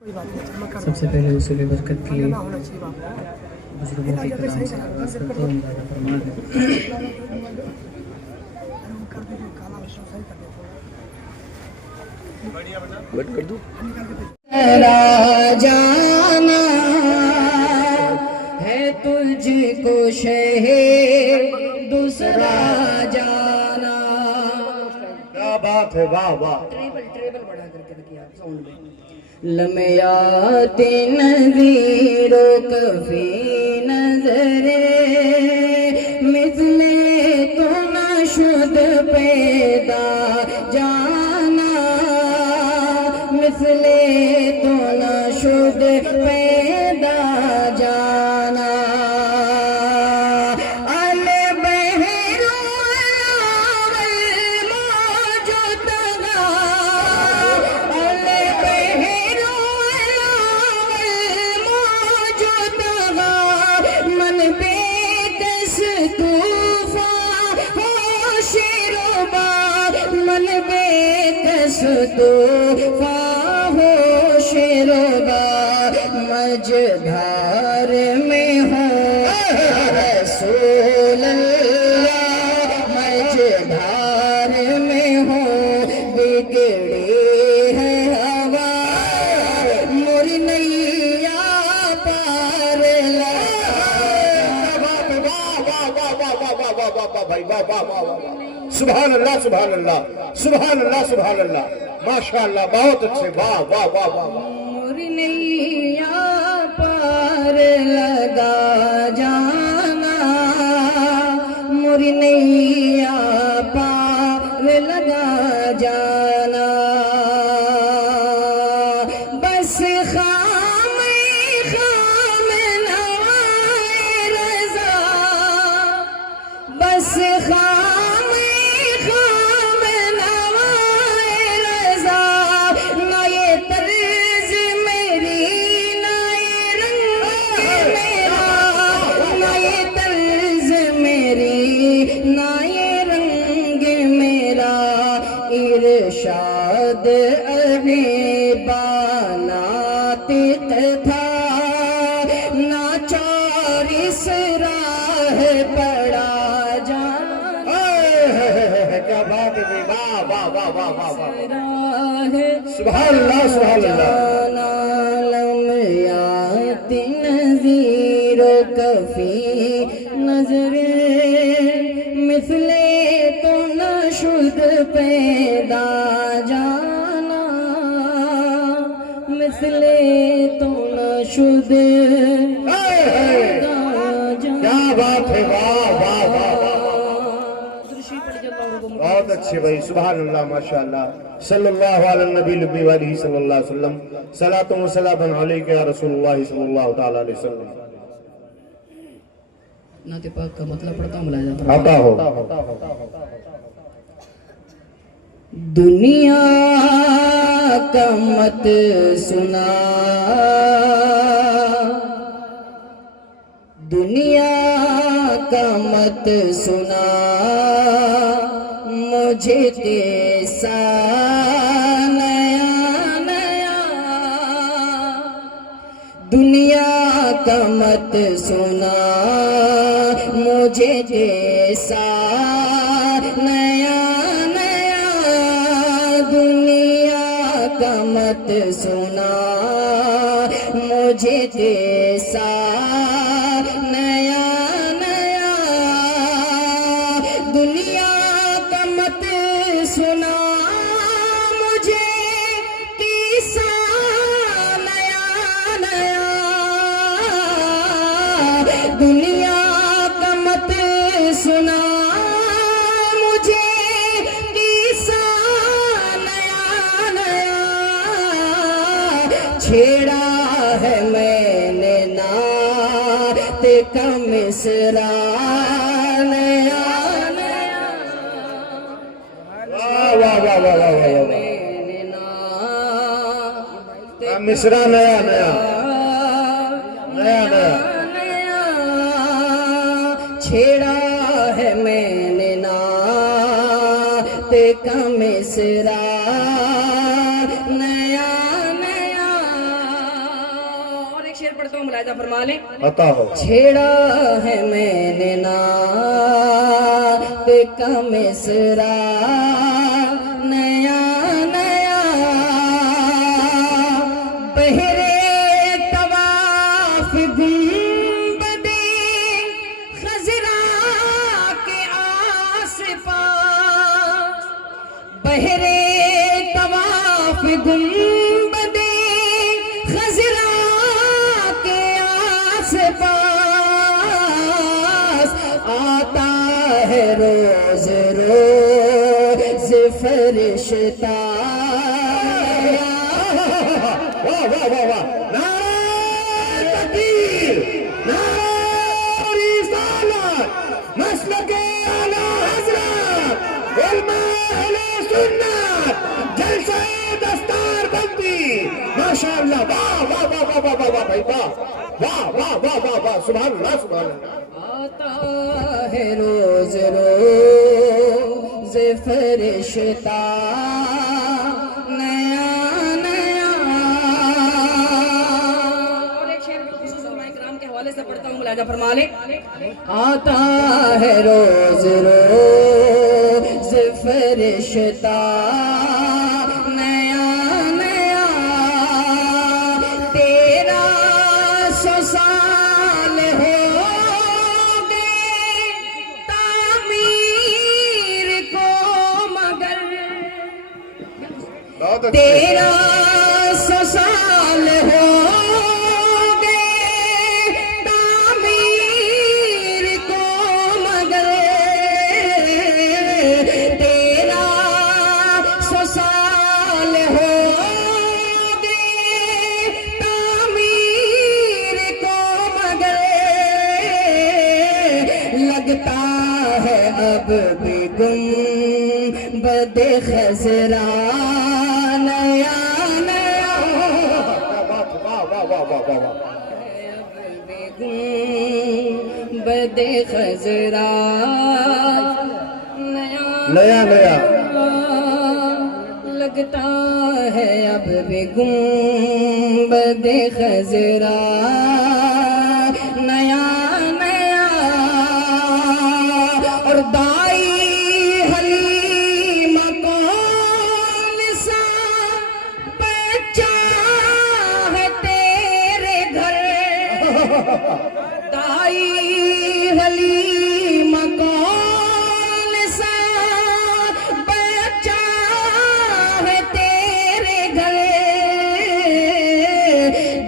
سب سے پہلے حصول برکت کے لیے بزرگوں کی کلام سے آغاز کرتا ہوں۔ دادا فرمان ہے بٹ کر دوں جانا ہے تجھ کو شہر دوسرا جانا۔ کیا بات ہے، واہ واہ۔ ٹریبل بڑھا کر کے رکھیے آپ ساؤنڈ میں۔ لمیات نذیرو کفی نظرے مثل تو نہ شد پیدا جانا، مثل تو نہ شد پیدا جانا۔ طوفان ہو شیربا مجدھار میں ہو رسول اللہ، مجدھار میں ہو بگڑی ہے ہوا موری نیا پار سبحان اللہ سبحان اللہ سبحان اللہ سبحان اللہ، ماشاء اللہ، بہت اچھے، واہ واہ واہ واہ۔ موری نیا پار لگا جانا، موری نیا پار لگا جانا۔ بس خام خام نوائے رضا، بس خام خام نوائے رضا، نہ یہ طرز میری نہ یہ رنگ میرا، نہ یہ طرز میری نہ یہ رنگ میرا، ارشاد ابیبانہ تک تھا ناچار اس راہ پڑا جانا۔ کیا بات ہے، واہ واہ واہ واہ واہ واہ، راہ سبحان اللہ سبحان اللہ۔ جانا لمیات نذیر و کفی نظر مثل تو نہ شد پیدا جانا، مثل تو نہ شد پیدا جانا۔ کیا بات ہے، واہ واہ واہ واہ، بہت اچھے بھائی، سبحان اللہ ماشاء اللہ۔ صلی اللہ علی النبی النبی علیہ صلی اللہ علیہ وسلم، صلاۃ و سلام علیک یا رسول اللہ صلی اللہ تعالی علیہ وسلم۔ نعت پاک کا مطلب پڑھتا ہوں، ملاحظہ عطا ہو۔ دنیا کا مت سنا، دنیا کا مت سنا، مجھے جیسا نیا نیا، دنیا کا مت سنا، مجھے جیسا نیا نیا، دنیا کا مت سنا، مجھے جیسا نیا نیا، دنیا کا مت سنا، مجھے کیسا نیا نیا، دنیا کا مت سنا، مجھے کیسا نیا نیا، چھیڑا ہے میں نے نعت کا مصرع نیا نیا، واہ واہ واہ واہ واہ واہ، میں نے نعت مصرع نیا نیا نیا نیا، نیا چھیڑا ہے میں نے نعت کا مصرع نیا نیا، شعر پڑھتا ہوں ملاحظہ فرما لیں. عطا ہو. چھیڑا ہے میں نے نعت کا مصرع نیا نیا بہرے طواف گنبد خضرا کے آس پاس بہرے طواف گنبد خضرا کے آس پاس آتا ہے روز روز فرشتہ. واہ واہ واہ واہ. نعرہ تکبیر، نعرہ رسالت، مسلک اعلی حضرت، علماء اہل سنت، جلسہ دستار بندی. ماشاءاللہ. واہ واہ واہ واہ واہ واہ بھائی واہ واہ واہ واہ واہ واہ. سبحان اللہ سبحان اللہ. آتا ہے روز روز فرشتہ نیا نیا. اور ایک شعر خصوص علماء کرام کے حوالے سے پڑھتا ہوں ملاحظہ فرما لیں. آتا ہے روز روز فرشتہ نیا نیا 1300 سال ہو گئے تعمیر کو مگر بہت اچھے. 1300 سال ہو گئے تعمیر کو مگر 1300 سال ہو گئے تعمیر کو مگر لگتا ہے اب بھی گنبد خضرا نیا نیا. کیا بات ہے. واہ واہ واہ واہ واہ واہ. گنبد خضرا نیا نیا نیا. لگتا ہے اب بھی گنبد خضرا نیا نیا. اور دائی حلیمہ کون سا بچہ ہے تیرے گھر. دائی حلیمہ کون سا بچہ ہے تیرے گھر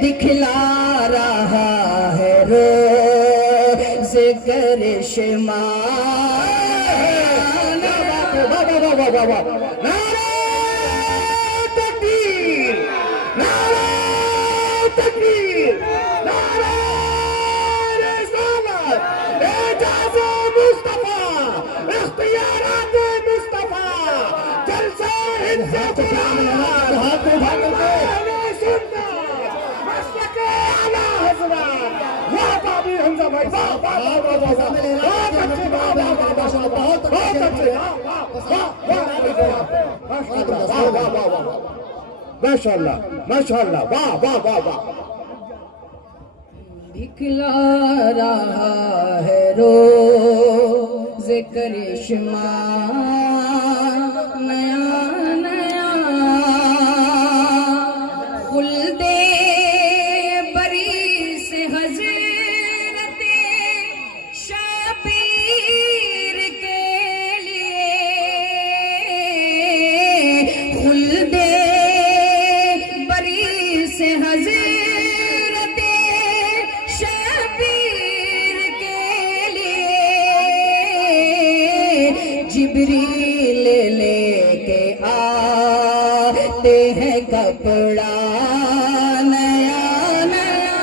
دکھلا رہا ہے روز کرشمہ. نعرہ تکبیر، نعرہ تکبیر، نعرہ رسالت، اعجاز مصطفیٰ، اختیارات مصطفیٰ، جلسہ ہند قرآن، اہل سنت، مسلک اعلی حضرت. واہ بابی حمزہ بھائی. واہ واہ واہ واہ واہ. بہت اچھے. واہ واہ واہ واہ. بہت اچھے. ماشاء اللہ ماشاء اللہ. واہ واہ واہ واہ. دکھلا رہا ہے روز کرشمہ نیا نیا. خلد بری سے حضرت شبیر کے لیے خلد بری سے حضرت شبیر کے لیے جبریل لے کے آتے ہیں کپڑا نیا نیا.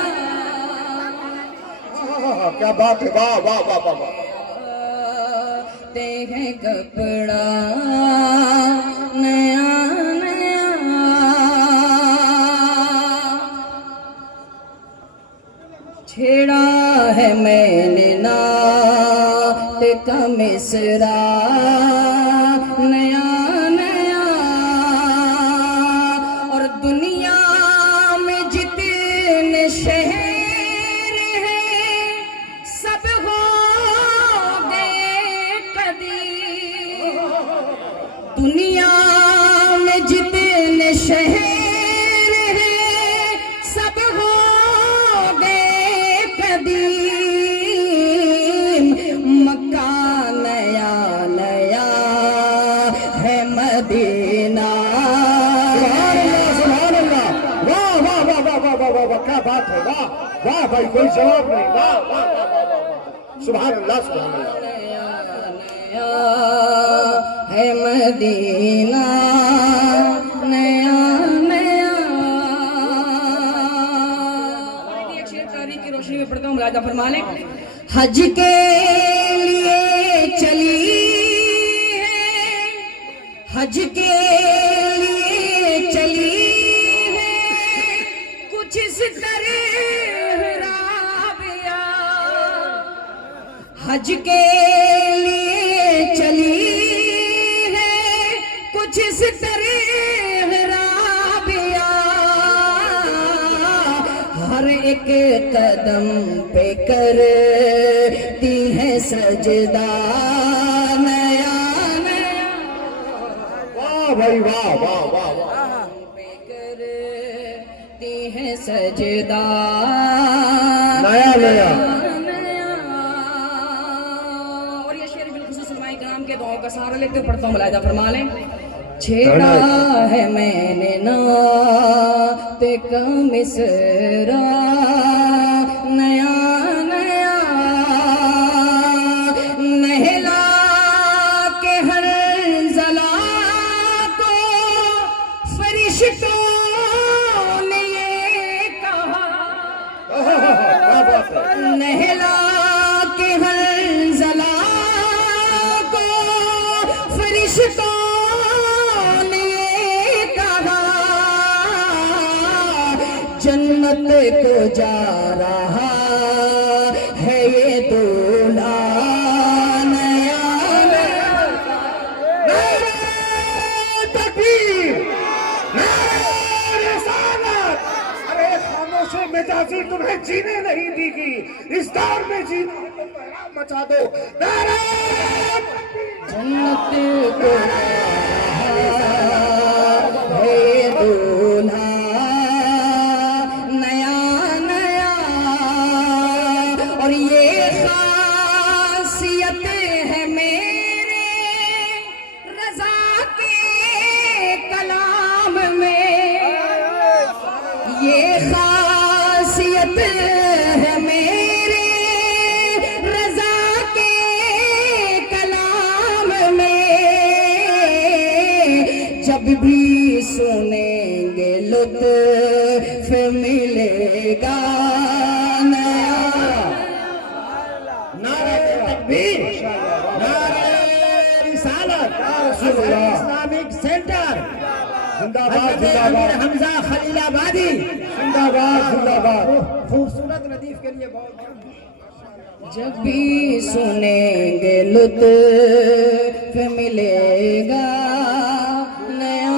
کیا بات ہے. واہ واہ واہ واہ واہ. آتے ہیں کپڑا نیا نیا. چھیڑا ہے میں نے نعت کا مصرع نیا نیا. اور دنیا میں جتنے شہر واہ واہ کیا بات ہے واہ واہ بھائی کوئی جواب نہیں واہ واہ سبحان اللہ سبحان اللہ ہے مدینہ نیا نیا ایک شعر تاریخ کی روشنی میں پڑھتا ہوں ملاحظہ فرما لیں حج کے لیے چلی ہے حج کے لیے چلی ہے کچھ اس طرح رابعہ حج کے لیے چلی ہے کچھ اس طرح رابعہ ہر ایک قدم پہ کرتی ہے سجدہ نیا نیا واہ بھائی واہ واہ واہ واہ پہ کرتی ہے سجدہ نیا نیا اور یہ شعر بالخصوص علماء کرام کے دعاؤں کا سہارا لیتے ہوئے پڑھتا ہوں ملاحظہ فرما لیں چھیڑا ہے میں نے نعت کا مصرع نیا نیا نہلا کے ہر ضلع کو فرشتوں نے یہ کہا نہلا کے ہر ضلع کو فرشتوں جنت کو جا رہا ہے یہ دولہا نیا نیا نعرہ تکبیر نعرہ رسالت ارے خاموش مزاجی تمہیں جینے نہیں دی گی اس دور میں جینے کو بحرام مچا دو نعرہ جنت کو جا رہا ہے یہ دولہا اور یہ خاصیت ہے میرے رضا کے کلام میں یہ خاصیت ہے میرے رضا کے کلام میں جب بھی سنیں گے لطف ملے گا اسلامک سینٹر زندہ باد زندہ باد حمزہ خلیل آبادی زندہ باد زندہ باد خوبصورت ردیف کے لیے بہت جب بھی سنیں گے لطف ملے گا نیا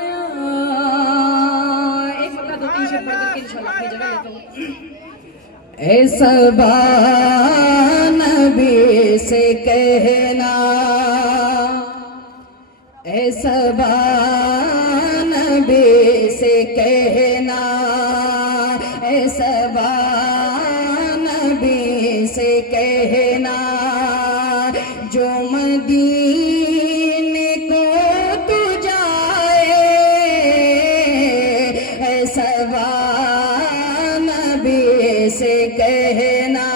نیا ایک وقت دو تین شعر پڑھ کر کے انشاءاللہ اپنی جگہ لیتا ہوں اے صبا نبی سے کہنا اے صبا نبی سے کہنا اے صبا نبی سے کہنا جو مدینے کو تو جائے اے صبا نبی سے کہنا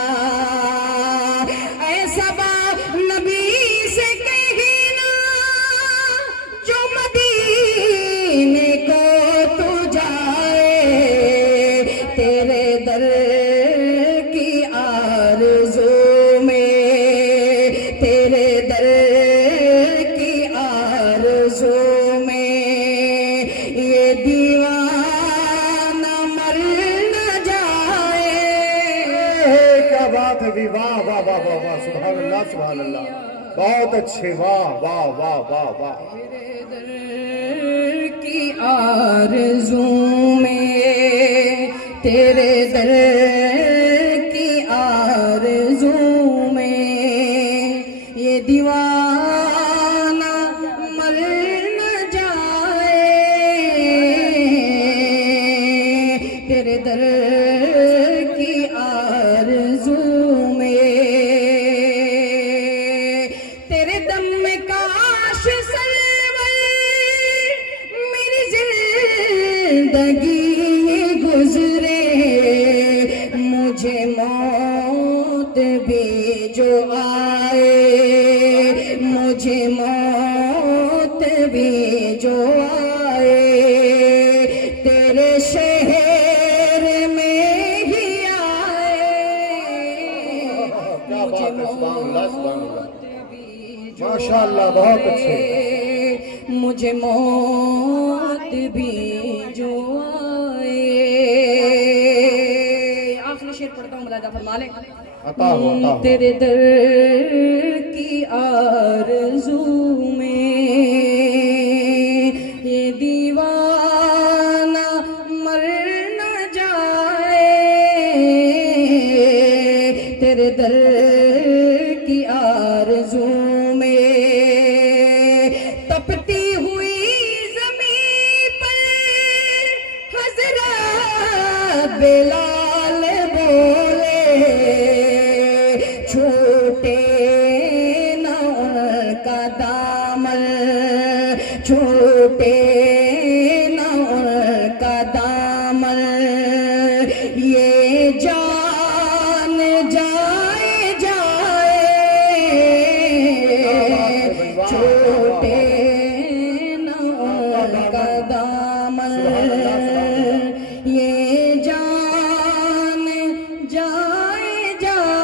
اے صبا نبی سے کہنا جو مدینے کو تو جائے تیرے در کی آرزو میں تیرے در کی آرزو میں یہ دیوانہ مر نہ جائے کیا بات ہے بھی واہ واہ واہ واہ واہ سبحان اللہ سبحان اللہ بہت اچھے واہ واہ واہ واہ واہ تیرے در کی آرزو میں تیرے در کی آرزو میں یہ دیوانہ مر نہ جائے تیرے در کی آرزو میں تیرے دم میں کاش سرور میری زندگی ماشاءاللہ بہت اچھے. مجھے موت بھی جو آئے. آخری شعر پڑھتا ہوں ملاحظہ فرما لیں. عطا ہو عطا ہو. تیرے در کی آرزو میں یہ دیوانہ مر نہ جائے. تیرے در کی آرزو میں تپتی ہوئی زمین پر حضرت بلال بولے چھوٹے نہ ان کا دامن. چھوٹے نہ ان کا دامن. یہ جان جائے چھوٹے نہ ان کا دامن. یہ جان جائے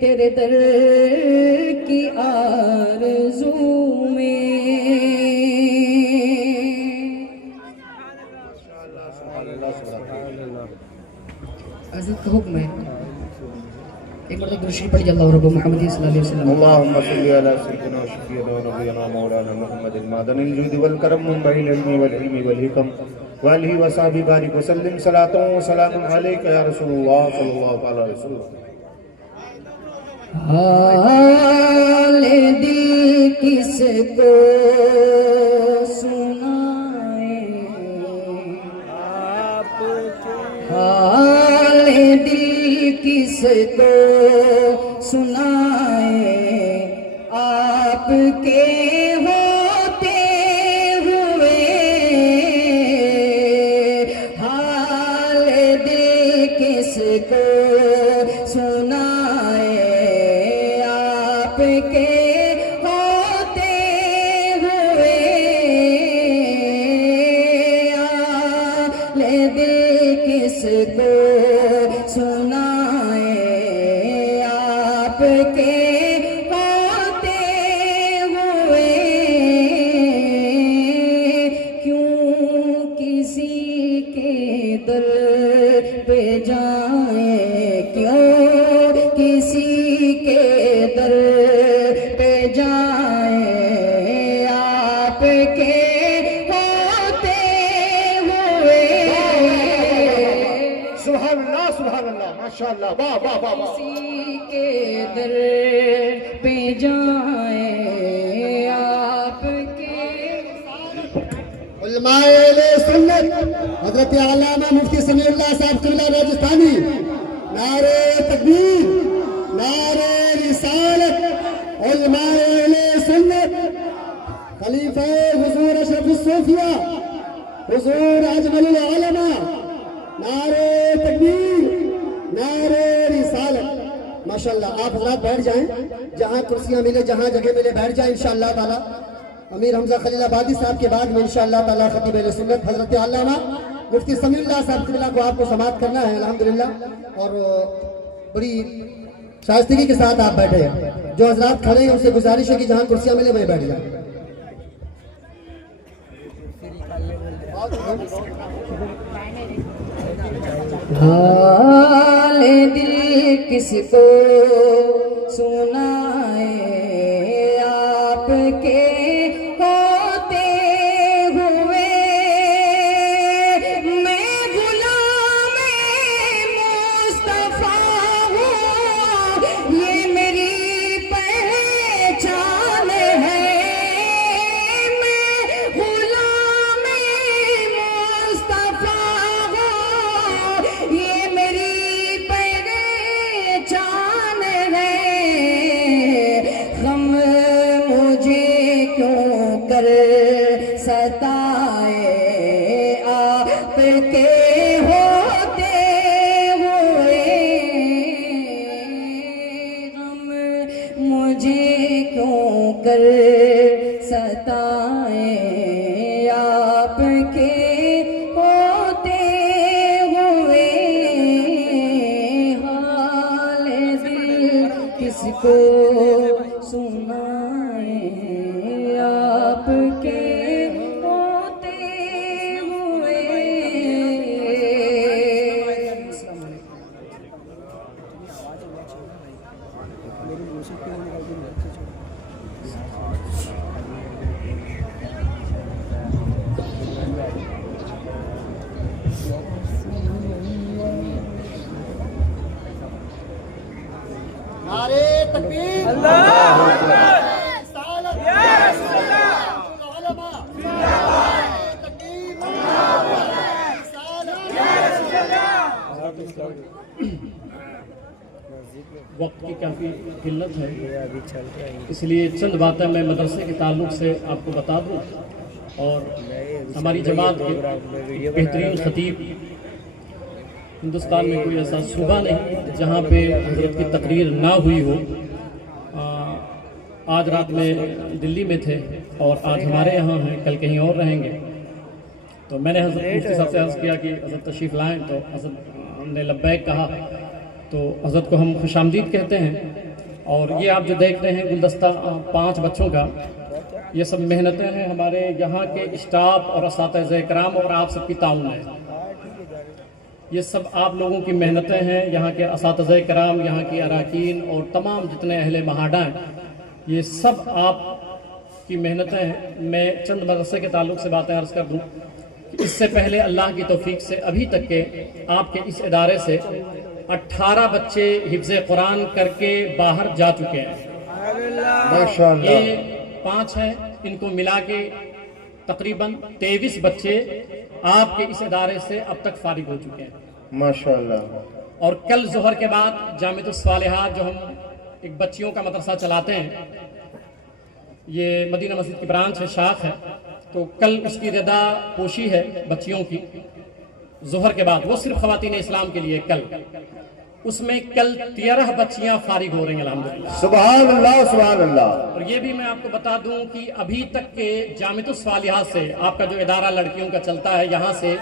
تیرے در کی آرزو میں. حضرت کا حکم ہے ایک مرتبہ درود شریف پڑھ جائے اللہ رب محمد صلی اللہ علیہ وسلم. اللهم صل على سيدنا وشفيعنا ونبينا مولانا محمد المعدن الجود والكرم منبع العلم والعلم والحكم وآله وصحبه بارك وسلم صلاة وسلام عليك يا رسول الله صلى الله عليه وسلم. حال دل کس کو سنائے. حال دل کس کو سنائے. آپ کے ہوتے ہوئے حال دل کس کو سنائے. آپ کے ہوتے ہوئے حال دل کس کو سنائے. آپ کے ہوتے ہوئے کیوں کسی کے در پہ جائیں. کیوں کسی کے در پہ جائیں. آپ کے ہوتے ہوئے سبحان اللہ ماشاءاللہ. واہ واہ واہ واہ. کسی کے در پہ جائیں. آپ کے علماء اہل سنت حضرت علامہ مفتی سمیع اللہ صاحب قبلہ راجستھانی. نعرہ تکبیر نعرہ رسالت. علماء اہل سنت خلیفہ حضور اشرف الصوفیہ حضور اجمل العلماء. نعرہ تکبیر نعرہ رسالت. ماشاءاللہ آپ حضرات بیٹھ جائیں. جہاں کرسیاں ملے جہاں جگہ ملے بیٹھ جائیں انشاءاللہ تعالی. امیر حمزہ خلیل آبادی صاحب کے بعد میں انشاءاللہ تعالی خطیب اہل سنت حضرت علامہ مفتی سمیع اللہ صاحب قبلہ کو آپ کو سماعت کرنا ہے الحمدللہ. اور بڑی شائستگی کے ساتھ آپ بیٹھے ہیں. جو حضرات کھڑے ہیں ان سے گزارش ہے کہ جہاں کرسیاں ملے وہیں بیٹھ جائیں. حال دل کس کو سنائے. آپ کے ہوتے ہوئے میں غلام مصطفیٰ ہوں. یہ میری پہچان ہے. میں غلام مصطفیٰ ہوں. یہ میری پہچان ہے. غم مجھے کیوں کر ستائے. آپ کے ہوتے ہوئے غم مجھے کیوں کر ستائے. آپ کے ہوتے ہوئے حال دل وقت کی کافی قلت ہے، اس لیے چند باتیں میں مدرسے کے تعلق سے آپ کو بتا دوں، اور ہماری جماعت کے بہترین خطیب، ہندوستان میں کوئی ایسا صوبہ نہیں جہاں پہ حضرت کی تقریر نہ ہوئی ہو۔ آج رات میں دلی میں تھے اور آج ہمارے یہاں ہیں، کل کہیں اور رہیں گے، تو میں نے حضرت مفتی صاحب سے عرض کیا کہ حضرت تشریف لائیں، تو حضرت نے لبیک کہا، تو حضرت کو ہم خوش آمدید کہتے ہیں۔ اور یہ آپ جو دیکھ رہے ہیں گلدستہ 5 بچوں کا، یہ سب محنتیں ہیں ہمارے یہاں کے اسٹاف اور اساتذہ کرام اور آپ سب کی تعاون ہے۔ یہ سب آپ لوگوں کی محنتیں ہیں، یہاں کے اساتذہ کرام، یہاں کی اراکین اور تمام جتنے اہل محاڈہ ہیں، یہ سب آپ کی محنتیں ہیں۔ میں چند مدرسے کے تعلق سے باتیں عرض کر دوں کہ اس سے پہلے اللہ کی توفیق سے ابھی تک کے آپ کے اس ادارے سے 18 بچے حفظ قرآن کر کے باہر جا چکے ہیں۔ ماشاءاللہ، یہ 5 ہیں، ان کو ملا کے تقریباً 23 بچے آپ کے اس ادارے سے اب تک فارغ ہو چکے ہیں۔ ماشاءاللہ، اور کل ظہر کے بعد جامعۃ الصالحات، جو ہم ایک بچیوں کا مدرسہ چلاتے ہیں، یہ مدینہ مسجد کی برانچ ہے، شاخ ہے، تو کل اس کی ردا پوشی ہے بچیوں کی ظہر کے بعد، وہ صرف خواتین اسلام کے لیے۔ کل اس میں کل 13 بچیاں فارغ ہو رہی ہیں الحمدللہ۔ سبحان اللہ، سبحان اللہ۔ اور یہ بھی میں آپ کو بتا دوں کہ ابھی تک کے جامعۃ الصالحات سے، آپ کا جو ادارہ لڑکیوں کا چلتا ہے، یہاں سے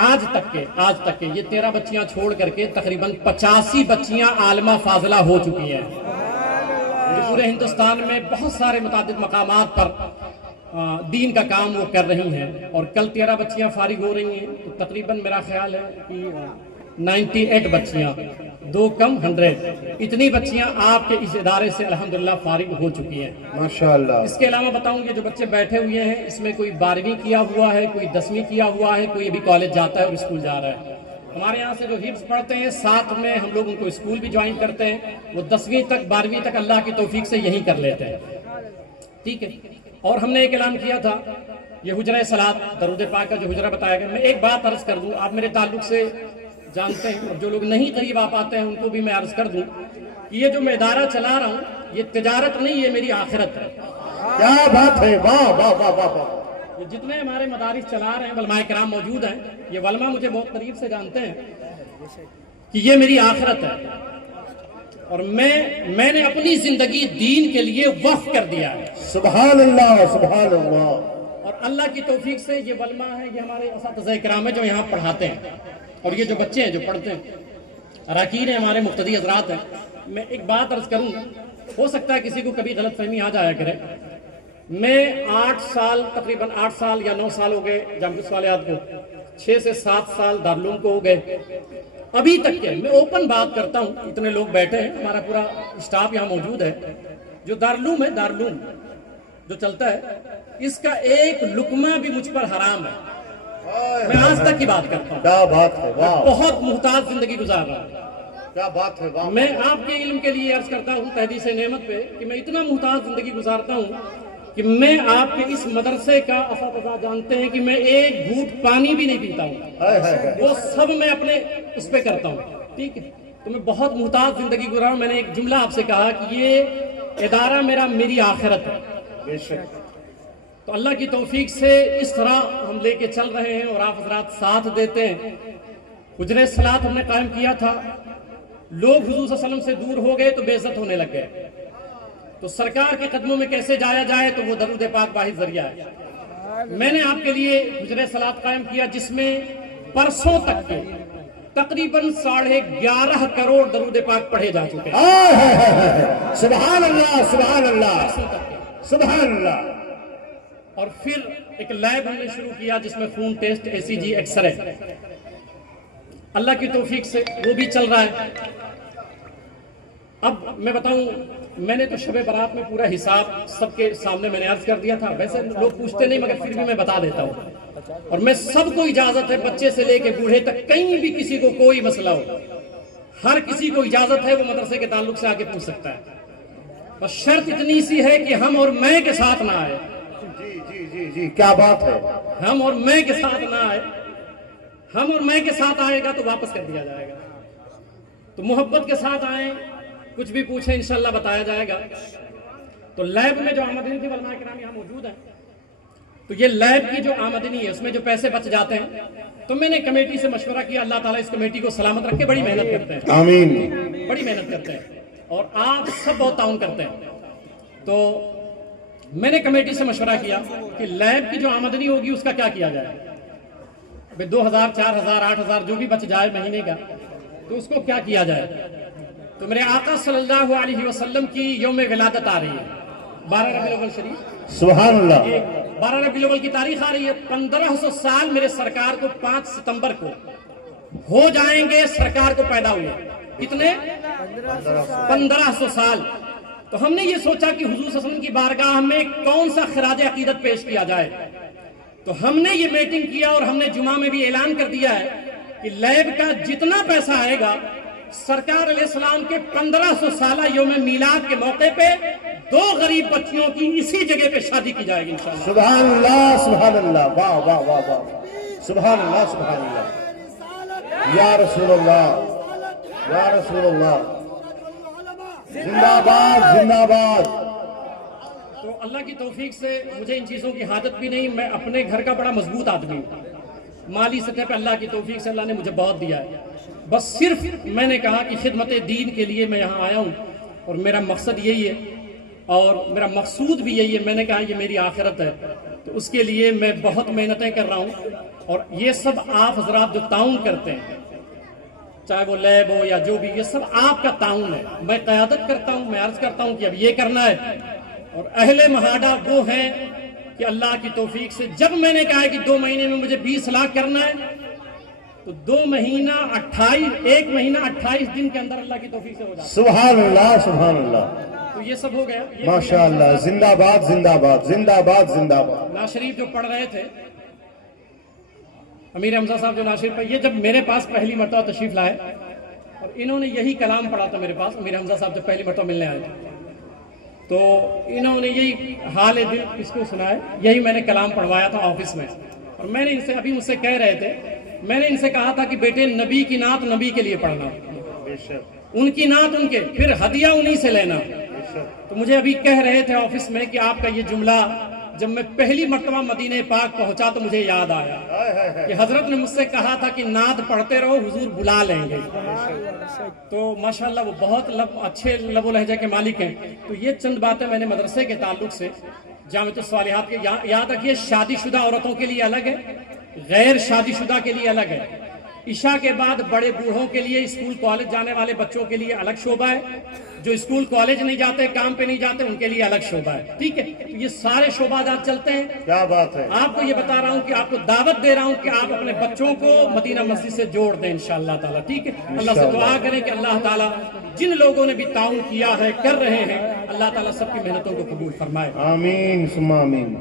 آج تک کے یہ 13 بچیاں چھوڑ کر کے تقریباً 85 بچیاں عالمہ فاضلہ ہو چکی ہیں۔ پورے ہندوستان میں بہت سارے متعدد مقامات پر دین کا کام وہ کر رہی ہیں، اور کل 13 بچیاں فارغ ہو رہی ہیں، تو تقریباً میرا خیال ہے کہ 98 بچیاں، 2 کم 100، اتنی بچیاں آپ کے اس ادارے سے الحمدللہ فارغ ہو چکی ہیں۔ ماشاءاللہ، اس کے علاوہ بتاؤں کہ جو بچے بیٹھے ہوئے ہیں، اس میں کوئی 12ویں کیا ہوا ہے، کوئی 10ویں کیا ہوا ہے، کوئی ابھی کالج جاتا ہے اور اسکول جا رہا ہے۔ ہمارے یہاں سے جو حفظ پڑھتے ہیں، ساتھ میں ہم لوگ ان کو اسکول بھی جوائن کرتے ہیں، وہ 10ویں تک 12ویں تک اللہ کی توفیق سے یہی کر لیتے ہیں، ٹھیک ہے۔ اور ہم نے ایک اعلان کیا تھا، یہ حجرہ صلاۃ درود پاک کا جو حجرہ بتایا گیا، میں ایک بات عرض کر دوں، آپ میرے تعلق سے جانتے ہیں، اور جو لوگ نہیں قریب آپ آتے ہیں ان کو بھی میں عرض کر دوں کہ یہ جو میں ادارہ چلا رہا ہوں، یہ تجارت نہیں، یہ میری آخرت ہے۔ کیا بات ہے، واہ واہ واہ واہ واہ۔ یہ جتنے ہمارے مدارس چلا رہے ہیں، علماء کرام موجود ہیں، یہ علماء مجھے بہت قریب سے جانتے ہیں کہ یہ میری آخرت ہے، اور میں نے اپنی زندگی دین کے لیے وقف کر دیا ہے۔ سبحان اللہ، سبحان اللہ۔ اور اللہ کی توفیق سے یہ علماء ہیں، یہ ہمارے اساتذہ کرام ہیں جو یہاں پڑھاتے ہیں، اور یہ جو بچے ہیں جو پڑھتے ہیں، اراکین ہیں، ہمارے مقتدی حضرات ہیں۔ میں ایک بات عرض کروں، ہو سکتا ہے کسی کو کبھی غلط فہمی آ جایا کرے، میں 8 سال، تقریباً 8 سال یا 9 سال ہو گئے جامعۃ الصالحات کو، 6 سے 7 سال دارالعلوم کو ہو گئے، ابھی تک کے میں اوپن بات کرتا ہوں، اتنے لوگ بیٹھے ہیں، ہمارا پورا اسٹاف یہاں موجود ہے، جو دارالعلوم ہے، دارالعلوم جو چلتا ہے، اس کا ایک لقمہ بھی مجھ پر حرام ہے۔ میں آج تک کی بات کرتا ہوں، کیا بات ہے، واہ، بہت محتاط زندگی گزار رہا ہوں۔ کیا بات ہے، واہ۔ میں آپ کے علم کے لیے عرض کرتا ہوں تحدیث نعمت پہ کہ میں اتنا محتاط زندگی گزارتا ہوں کہ میں آپ کے اس مدرسے کا اساتذہ جانتے ہیں کہ میں ایک گھونٹ پانی بھی نہیں پیتا ہوں، وہ سب میں اپنے اس پہ کرتا ہوں، ٹھیک ہے۔ تو میں بہت محتاط زندگی گزارا ہوں۔ میں نے ایک جملہ آپ سے کہا کہ یہ ادارہ میری آخرت ہے، بے شک۔ تو اللہ کی توفیق سے اس طرح ہم لے کے چل رہے ہیں، اور آپ حضرات ساتھ دیتے ہیں۔ حجرہ صلاۃ ہم نے قائم کیا تھا، لوگ حضور صلی اللہ علیہ وسلم سے دور ہو گئے تو بے عزت ہونے لگ گئے، تو سرکار کے قدموں میں کیسے جایا جائے، تو وہ درود پاک واحد ذریعہ ہے۔ میں نے آپ کے لیے حجرہ صلاۃ قائم کیا، جس میں پرسوں تک کے تقریباً 11.5 کروڑ درود پاک پڑھے جا چکے ہیں۔ سبحان اللہ، سبحان اللہ، سبحان اللہ۔ اور پھر ایک لیب ہم نے شروع کیا جس میں خون ٹیسٹ، ACG، ایکس رے، اللہ کی توفیق سے وہ بھی چل رہا ہے۔ اب میں بتاؤں، میں نے تو شب برات میں پورا حساب سب کے سامنے میں نے عرض کر دیا تھا، ویسے لوگ پوچھتے نہیں مگر پھر بھی میں بتا دیتا ہوں، اور میں سب کو اجازت ہے، بچے سے لے کے بوڑھے تک، کہیں بھی کسی کو کوئی مسئلہ ہو، ہر کسی کو اجازت ہے، وہ مدرسے کے تعلق سے آ کے پوچھ سکتا ہے، بس شرط اتنی سی ہے کہ ہم اور میں کے ساتھ نہ آئے۔ جی، کیا بات ہے، ہم اور میں کے ساتھ نہ آئے، ہم اور میں کے ساتھ آئے گا تو واپس کر دیا جائے گا۔ تو محبت کے ساتھ آئیں, کچھ بھی پوچھیں انشاءاللہ بتایا جائے گا. تو لیب میں جو آمدنی تھی, علماء کرام یہاں موجود ہیں, تو یہ لیب کی جو آمدنی ہے اس میں جو پیسے بچ جاتے ہیں, تو میں نے کمیٹی سے مشورہ کیا, اللہ تعالیٰ اس کمیٹی کو سلامت رکھے, بڑی محنت کرتے ہیں, آمین. بڑی محنت کرتے ہیں, اور آپ سب بہت تعاون کرتے ہیں. تو میں نے کمیٹی سے مشورہ کیا کہ لیب کی جو آمدنی ہوگی اس کا کیا کیا جائے. 2000 4000 8000 جو بھی بچ جائے مہینے کا, تو اس کو کیا کیا جائے. تو میرے آقا صلی اللہ علیہ وسلم کی یوم ولادت آ رہی ہے, 12 ربیع الاول شریف, سبحان اللہ. 12 ربیع الاول کی تاریخ آ رہی ہے. 1500 سال میرے سرکار کو 5 ستمبر کو ہو جائیں گے سرکار کو پیدا ہوئے. کتنے؟ 1500 سال. تو ہم نے یہ سوچا کہ حضور صلی اللہ علیہ وسلم کی بارگاہ میں کون سا خراج عقیدت پیش کیا جائے. تو ہم نے یہ میٹنگ کیا اور ہم نے جمعہ میں بھی اعلان کر دیا ہے کہ لیب کا جتنا پیسہ آئے گا سرکار علیہ السلام کے 1500 سالہ یوم میلاد کے موقع پہ 2 غریب بچیوں کی اسی جگہ پہ شادی کی جائے گی انشاءاللہ. سبحان اللہ, سبحان اللہ, واہ واہ واہ واہ, سبحان اللہ, سبحان اللہ, یا رسول اللہ, یا رسول اللہ, زندہ باد, زندہ باد. تو اللہ کی توفیق سے مجھے ان چیزوں کی حاجت بھی نہیں. میں اپنے گھر کا بڑا مضبوط آدمی ہوں, مالی سطح پہ اللہ کی توفیق سے اللہ نے مجھے بہت دیا ہے. بس صرف میں نے کہا کہ خدمت دین کے لیے میں یہاں آیا ہوں, اور میرا مقصد یہی ہے اور میرا مقصود بھی یہی ہے. میں نے کہا یہ میری آخرت ہے, تو اس کے لیے میں بہت محنتیں کر رہا ہوں. اور یہ سب آپ حضرات جو تعاون کرتے ہیں, چاہے وہ لیب ہو یا جو بھی, یہ سب آپ کا تعاون ہے. میں قیادت کرتا ہوں, میں عرض کرتا ہوں کہ اب یہ کرنا ہے, اور اہل مہاڈا وہ ہیں کہ اللہ کی توفیق سے جب میں نے کہا کہ 2 مہینے میں مجھے 20 لاکھ کرنا ہے, تو 2 مہینہ 1 مہینہ 28 دن کے اندر اللہ کی توفیق سے ہو جاتا ہے. سبحان اللہ, سبحان اللہ, تو یہ سب ہو گیا. ماشاءاللہ, زندہ باد, زندہ باد, زندہ باد, زندہ باد. نواز شریف جو پڑھ رہے تھے, امیر حمزہ صاحب جو نواز شریف پہ, یہ جب میرے پاس پہلی مرتبہ تشریف لائے اور انہوں نے یہی کلام پڑھا تھا میرے پاس, امیر حمزہ صاحب جب پہلی مرتبہ ملنے آئے تھے, تو انہوں نے یہی حال دل اس کو سنائے, یہی میں نے کلام پڑھوایا تھا آفس میں. اور میں نے ان سے, ابھی مجھ سے کہہ رہے تھے, میں نے ان سے کہا تھا کہ بیٹے نبی کی نعت نبی کے لیے پڑھنا, ان کی نعت ان کے, پھر ہدیہ انہی سے لینا. تو مجھے ابھی کہہ رہے تھے آفس میں کہ آپ کا یہ جملہ جب میں پہلی مرتبہ مدینہ پاک پہنچا تو مجھے یاد آیا کہ حضرت نے مجھ سے کہا تھا کہ نعت پڑھتے رہو, حضور بلا لیں گے. تو ماشاءاللہ وہ بہت اچھے لب و لہجہ کے مالک ہیں. تو یہ چند باتیں میں نے مدرسے کے تعلق سے جامعۃ الصالحات کے, یاد رکھیے شادی شدہ عورتوں کے لیے الگ ہے, غیر شادی شدہ کے لیے الگ ہے. عشاء کے بعد بڑے بوڑھوں کے لیے, اسکول کالج جانے والے بچوں کے لیے الگ شعبہ ہے, جو اسکول کالج نہیں جاتے, کام پہ نہیں جاتے, ان کے لیے الگ شعبہ ہے. ٹھیک ہے, تو یہ سارے شعبہ جات چلتے ہیں. کیا بات ہے. آپ کو یہ بتا رہا ہوں کہ آپ کو دعوت دے رہا ہوں کہ آپ اپنے بچوں کو مدینہ مسجد سے جوڑ دیں انشاءاللہ تعالیٰ. ٹھیک ہے, اللہ سے دعا کریں کہ اللہ تعالیٰ جن لوگوں نے بھی تعاون کیا ہے, کر رہے ہیں, اللہ تعالیٰ سب کی محنتوں کو قبول فرمائے. آمین ثم آمین.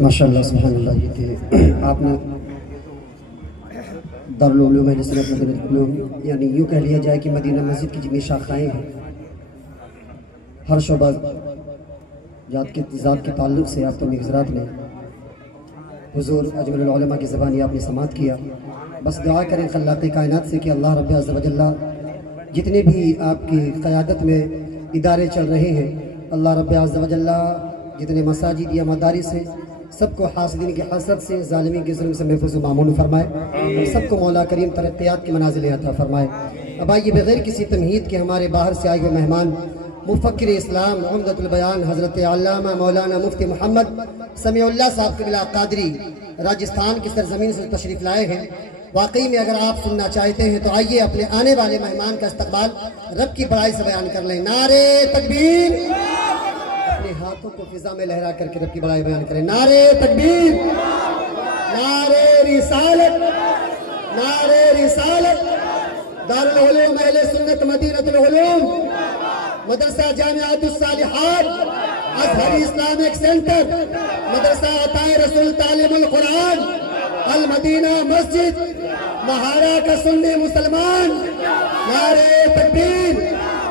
ماشاءاللہ, سبحان اللہ. یہ کہ آپ نے دارالعلوم اہل سنت مدینہ العلوم, یعنی یوں کہہ لیا جائے کہ مدینہ مسجد کی جتنی شاخائیں ہیں, ہر شعبہ ذات کے تعلق سے آپ تمام حضرات نے حضور اجمل العلماء کی زبان یہ آپ نے سماعت کیا. بس دعا کریں خلاق کائنات سے کہ اللہ رب عز و جل جتنے بھی آپ کی قیادت میں ادارے چل رہے ہیں, اللہ رب عز و جل جتنے مساجد یا مدارس ہیں سب کو حاسدین کی حسد سے, ظالمین کے ظلم سے محفوظ و معمون فرمائے, اور سب کو مولا کریم ترقیات کی منازل عطا فرمائے. اب آئیے بغیر کسی تمہید کے ہمارے باہر سے آئے ہوئے مہمان مفکر اسلام عمدۃ البیان حضرت علامہ مولانا مفتی محمد سمیع اللہ صاحب قبلہ قادری راجستھان کی سرزمین سے تشریف لائے ہیں. واقعی میں اگر آپ سننا چاہتے ہیں تو آئیے اپنے آنے والے مہمان کا استقبال رب کی بڑائی سے بیان کر لیں. نعرے تکبیر, اپنے ہاتھوں کو فضا میں لہرا کر کے رب کی بڑائی بیان کریں. نعرے تکبیر, نعرے رسالت, نعرے رسالت. دارالعلوم اہل سنت مدینہ العلوم, مدرسہ جامعۃ الصالحات, ازہری اسلامک سینٹر, مدرسہ عطائے رسول تعلیم القرآن, المدینہ مسجد, مہارا کا سنی مسلمان. نعرے تکبیر,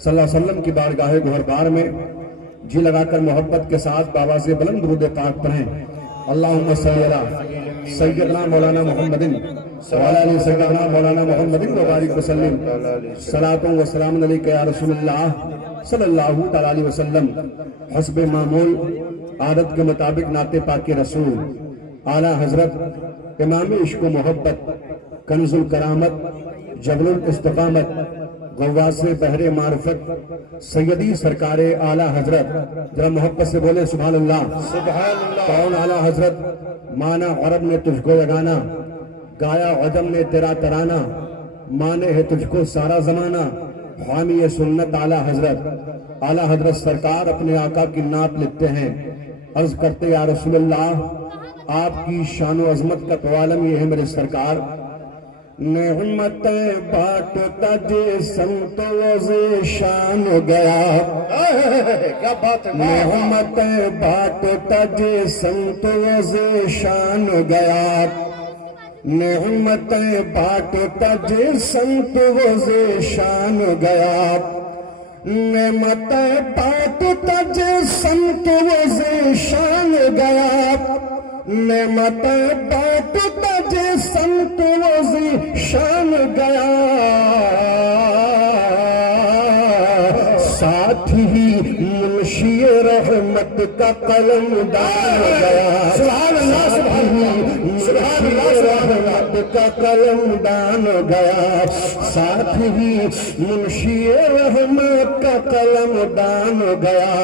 صلی اللہ علیہ وسلم کی بارگاہ گہربار میں جی لگا کر محبت کے ساتھ بآواز بلند درود پاک پڑھیں. اللہم صلی علی سیدنا مولانا محمد وعلی آلِ سیدنا مولانا محمد وبارک وسلم. صلاۃ و سلام علیک یا رسول اللہ صلی اللہ تعالی علیہ وسلم. حسب معمول عادت کے مطابق نعت پاک رسول اعلیٰ حضرت امام عشق و محبت کنز الکرامت جبل الاستقامت غواص بحر معرفت سیدی سرکار اعلیٰ حضرت، ذرا محبت سے بولیں سبحان اللہ. کون اعلیٰ حضرت؟ مانا عرب نے تجھ کو یگانا، گایا عجم نے تیرا ترانہ، مانے ہے تجھ کو سارا زمانہ، حامی سنت اعلیٰ حضرت. اعلیٰ حضرت سرکار اپنے آقا کی نعت لکھتے ہیں، عرض کرتے یا رسول اللہ آپ کی شان و عظمت کا تو عالم یہ ہے میرے سرکار. نعمتیں بانٹتا جسم تو ذیشان گیا، کیا بات ہے. نعمتیں بانٹتا جسم تو ذیشان گیا، نعمتیں بانٹتا جسم تو ذیشان گیا، نعمتیں بانٹتا جسم تو ذیشان گیا، نعمتیں بانٹتا جسم تو ذیشان گیا، ساتھ ہی منشی رحمت کا قلم دان گیا. سبحان اللہ سبحان اللہ رحمت کا قلم دان گیا، ساتھ ہی منشی رحمت کا قلم دان گیا.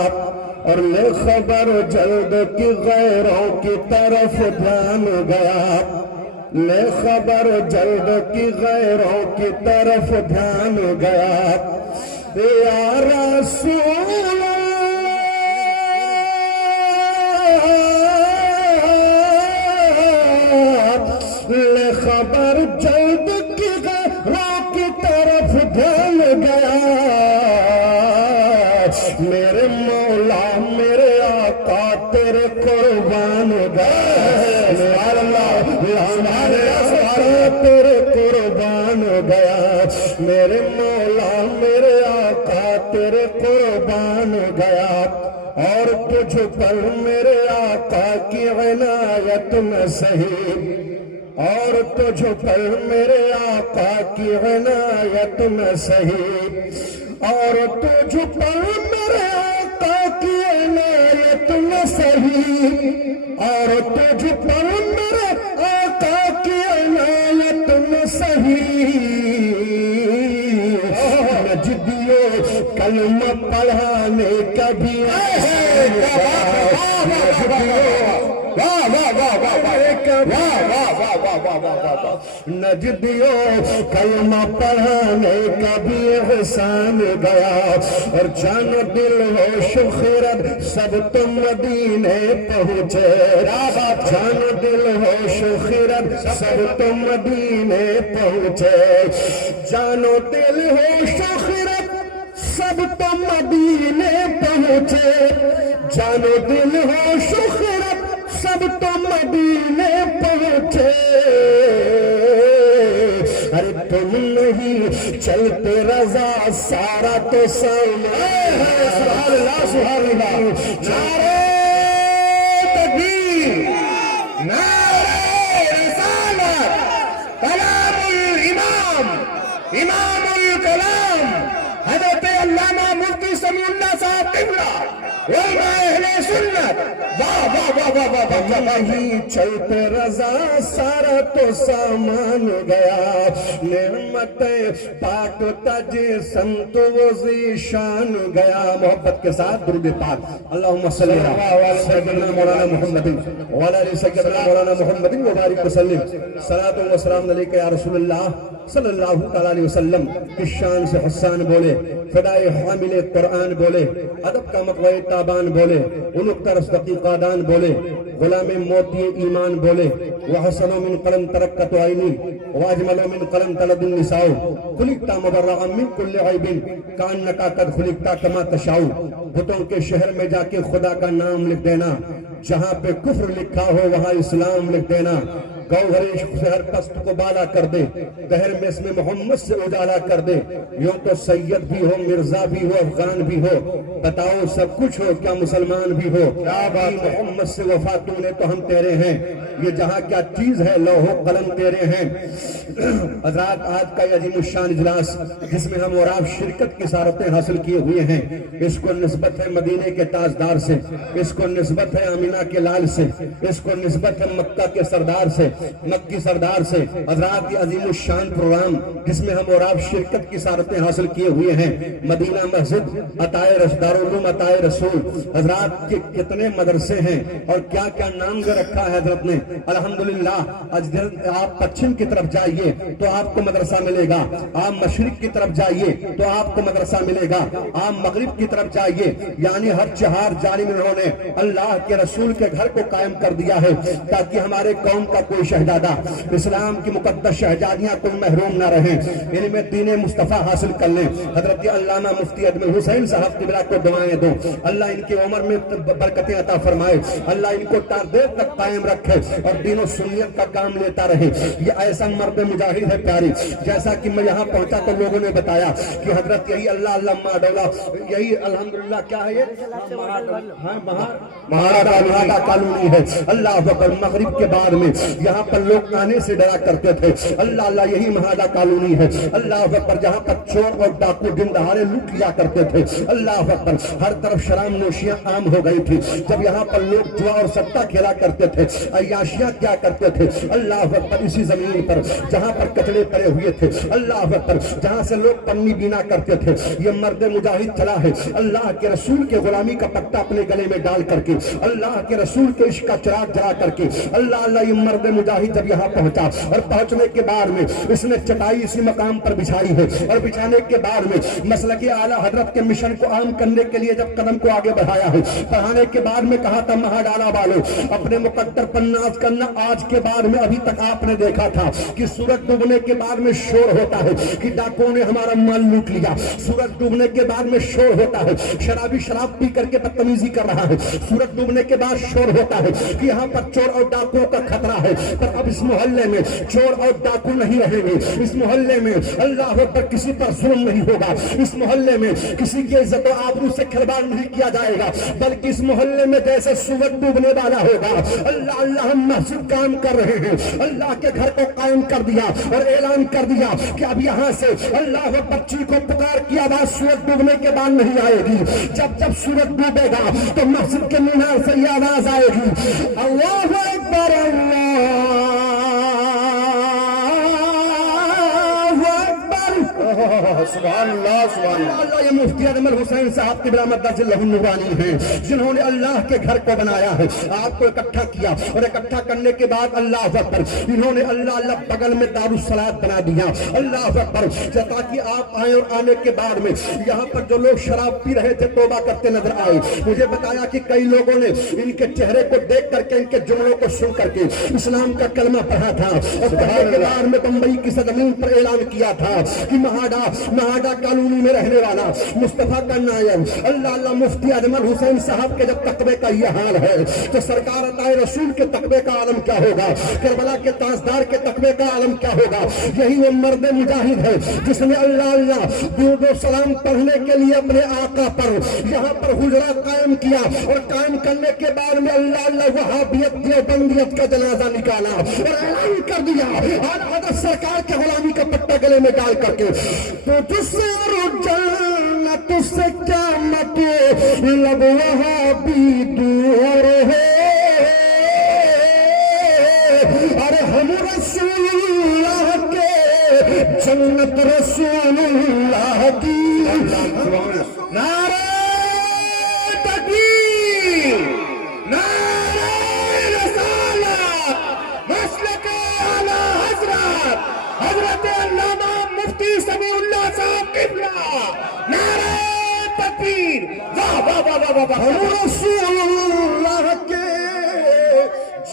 اور لے خبر جلد کی غیروں کی طرف دھیان گیا، لے خبر جلد کی غیروں کی طرف دھیان گیا. یا رسول لے خبر جلد کی غیروں کی طرف دھیان گیا. میرے مولا میرے آقا تیرے قربان گیا، تیرے قربان گیا. میرے مولا میرے آقا تیرے قربان گیا. اور تجھ پر میرے آقا کی عنایت میں سہی، اور تجھ پر میرے آقا کی عنایت میں سہی، اور تجھ پر میرے آقا کی عنایت میں سہی، اور تجھ پر میرے آقا کی عنایت میں سہی. نجدیو کلمہ پڑھانے کا بھی نجدیو کلمہ پڑھانے کا بھی احسان گیا. اور جان دل ہوش و خرد سب تم مدینے پہنچے، جان دل ہوش و خرد سب تم مدینے پہنچے، جان و دل ہوش و خرد سب تم مدینے پہنچے، جان و دل ہوش و خرد سب تم مدینے پہنچے. ارے تم نہیں چلتے رضا سارا تو سامان. سبحان اللہ سبحان اللہ. نعرہ تکبیر، نعرہ رسالت، کلام الامام، امام الکلام حضرت علامہ مفتی سمیع اللہ صاحب قبلہ علماء اہل سنت. واہ واہ واہ واہ واہ واہ. نہیں چلتے رضا سارا تو سامان گیا، نعمتیں بانٹتا جسم تو ذیشان گیا. محبت کے ساتھ درود پاک. اللہم صلی علی سیدنا مولانا محمد وعلی آلِ سیدنا مولانا محمد وبارک وسلم. صلاۃ و سلام علیک یا رسول اللہ صلی اللہ تعالی علیہ وسلم. اس شان سے حسان بولے، فدائے حامل قرآن بولے، ادب کا مقوع تابان بولے، انق ترس دقیقہ دان بولے، غلام موتی ایمان بولے. وحسن من قلم ترکت عینی واجمل من قلم تلد النساء، خلقتا مبرعا من کل عیب کانکا قد خلقتا کما تشاء. بتوں کے شہر میں جا کے خدا کا نام لکھ دینا، جہاں پہ کفر لکھا ہو وہاں اسلام لکھ دینا، گوہر عشق سے ہر پست کو بالا کر دے، دہر میں اسم محمد سے اجالا کر دے، یوں تو سید بھی ہو، مرزا بھی ہو، افغان بھی ہو، بتاؤ سب کچھ ہو کیا مسلمان بھی ہو، کیا بات محمد سے وفا تو نے تو ہم تیرے ہیں، یہ جہاں کیا چیز ہے لوح و قلم تیرے ہیں۔ حضرات آج کا یہ عظیم الشان اجلاس جس میں ہم اور آپ شرکت کی سعادتیں حاصل کیے ہوئے ہیں، اس کو نسبت ہے مدینے کے تاجدار سے، اس کو نسبت ہے آمینہ کے لال سے، اس کو نسبت ہے مکہ کے سردار سے، مکی سردار سے۔ حضرات یہ عظیم الشان پروگرام جس میں ہم اور آپ شرکت کی سعادتیں حاصل کیے ہوئے ہیں، مدینہ مسجد عطائے دارالعلوم عطائے رسول، حضرات کے کتنے مدرسے ہیں اور کیا کیا نام جو رکھا ہے حضرت نے۔ الحمدللہ آج آپ پچھم کی طرف جائیے تو آپ کو مدرسہ ملے گا، آپ مشرق کی طرف جائیے تو آپ کو مدرسہ ملے گا، آپ مغرب کی طرف جائیے، یعنی ہر چہار جانب انہوں نے اللہ کے رسول کے گھر کو قائم کر دیا ہے تاکہ ہمارے قوم کا کوئی شہزادہ اسلام کی مقدس شہزادیاں کوئی محروم نہ رہیں، علم دین مصطفیٰ حاصل کر لیں۔ حضرت علامہ مفتی اجمل حسین صاحب قبلہ کو دعائیں دو، اللہ ان کی عمر میں برکتیں عطا فرمائے، اللہ ان کو دیر تک قائم رکھے اور دین و سنیت کا کام لیتا رہے۔ یہ ایسا مرد مجاہد ہے پیاری، جیسا کہ میں یہاں پہنچا تو لوگوں نے بتایا کہ حضرت یہی اللہ اللہ ڈولا، یہی الحمدللہ کیا ہے یہ مہاراجا کالونی ہے۔ اللہ اکبر، مغرب کے بعد میں یہاں پر لوگ آنے سے ڈرا کرتے تھے، اللہ اللہ یہی مہاراجا کالونی ہے۔ اللہ اکبر، جہاں پر چور اور ڈاکو دن دہاڑے لوٹ لیا کرتے تھے، اللہ اکبر، ہر طرف شراب نوشیاں عام ہو گئی تھی، جب یہاں پر لوگ جوا اور سٹا کھیلا کرتے تھے، عیاشیاں کیا کرتے تھے، اللہ اکبر، اسی زمین پر جہاں پر کچڑے پڑے ہوئے تھے، اللہ اکبر، جہاں سے لوگ پنی بینا کرتے تھے، یہ مرد مجاہد چلا ہے اللہ کے رسول کے غلامی کا پٹا اپنے گلے میں ڈال کر کے، اللہ کے رسول کے عشق کا چراغ جلا کر کے، اللہ اللہ، یہ مرد مجاہد جب یہاں پہنچا اور پہنچنے کے بعد میں اس نے چٹائی اسی مقام پر بچھائی ہے اور بچھانے کے بعد میں مسلک اعلیٰ حضرت کے مشن کو عام کرنے کے لیے جب قدم کو آگے بڑھایا ہے، بڑھانے کے بعد میں کہا تھا مہا ڈالا والو اپنے مقدر پر ناز کرنا، آج کے بعد میں ابھی تک آپ نے دیکھا تھا کہ سورج ڈوبنے کے بعد میں شور ہوتا ہے کہ ڈاکوؤں نے ہمارا مال لوٹ لیا، سورج ڈوبنے کے بعد میں شور ہوتا ہے شرابی شراب پی کر کے بدتمیزی کر رہا ہے، سورج ڈوبنے کے بعد شور ہوتا ہے کہ یہاں پر چور اور ڈاکوؤں کا خطرہ ہے، پر اب اس محلے میں چور اور ڈاکو نہیں رہیں گے، اس محلے میں اللہ پر کسی پر ظلم نہیں ہوگا، اس محلے میں کسی کی عزت و آبرو سے کھلواڑ نہیں کیا جائے گا، بلکہ اس محلے میں جیسے سورج ڈوبنے والا ہوگا، اللہ اللہ ہم مسجد کام کر رہے ہیں، اللہ کے گھر کو قائم کر دیا اور اعلان کر دیا کہ اب یہاں سے اللہ بچی کو پکار کی آواز سورج ڈوبنے کے بعد نہیں آئے گی، جب جب سورج ڈوبے گا تو مسجد کے مینار سے یہ آواز آئے گی، اللہ اکبر اللہ سبحان اللہ سبحان اللہ۔ یہ مفتی اجمل حسین صاحب قبلہ مدد اللہ النورانی ہیں جنہوں نے اللہ کے گھر کو بنایا ہے، آپ کو اکٹھا کیا اور اکٹھا کرنے کے بعد اللہ اکبر انہوں نے اللہ اللہ بغل میں دارالصلاۃ بنا دیا، اللہ اکبر، تاکہ آپ آئیں اور آنے کے بعد میں یہاں پر جو لوگ شراب پی رہے تھے توبہ کرتے نظر آئے۔ مجھے بتایا کہ کئی لوگوں نے ان کے چہرے کو دیکھ کر کے ان کے جملوں کو سن کر کے اسلام کا کلمہ پڑھا تھا اور پڑھنے کے بعد میں بمبئی کی سرزمین پر اعلان کیا تھا کہ مہاڈا کالونی میں رہنے والا مصطفیٰ کا نائب اللہ اللہ مفتی اجمل حسین صاحب کے جب تقوی کا یہ حال ہے تو سرکار عطائے رسول کے تقوی کا عالم کیا ہوگا، کربلا کے تاجدار کے تقوی کا عالم کیا ہوگا۔ یہی وہ مرد مجاہد ہے جس نے اللہ اللہ درود و سلام پڑھنے کے لیے اپنے آقا پر یہاں پر حجرہ قائم کیا اور قائم کرنے کے بعد میں اللہ اللہ وہابیت دیوبندیت کا جنازہ نکالا اور اعلان کر دیا اور حضرت سرکار کے غلامی کا پٹا گلے میں ڈال کر کے تو تجھ سے رجعنا تجھ سے کیا مت لب وہابی دور ہے، ارے ہم رسول اللہ کے جنت رسول اللہ کی، نعرہ تکبیر نعرہ رسالت مسلک اعلیٰ حضرت حضرت علامہ مفتی سمیع اللہ صاحب قبلہ، نعرہ تکبیر، واہ واہ واہ واہ واہ، ہم رسول اللہ کے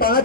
5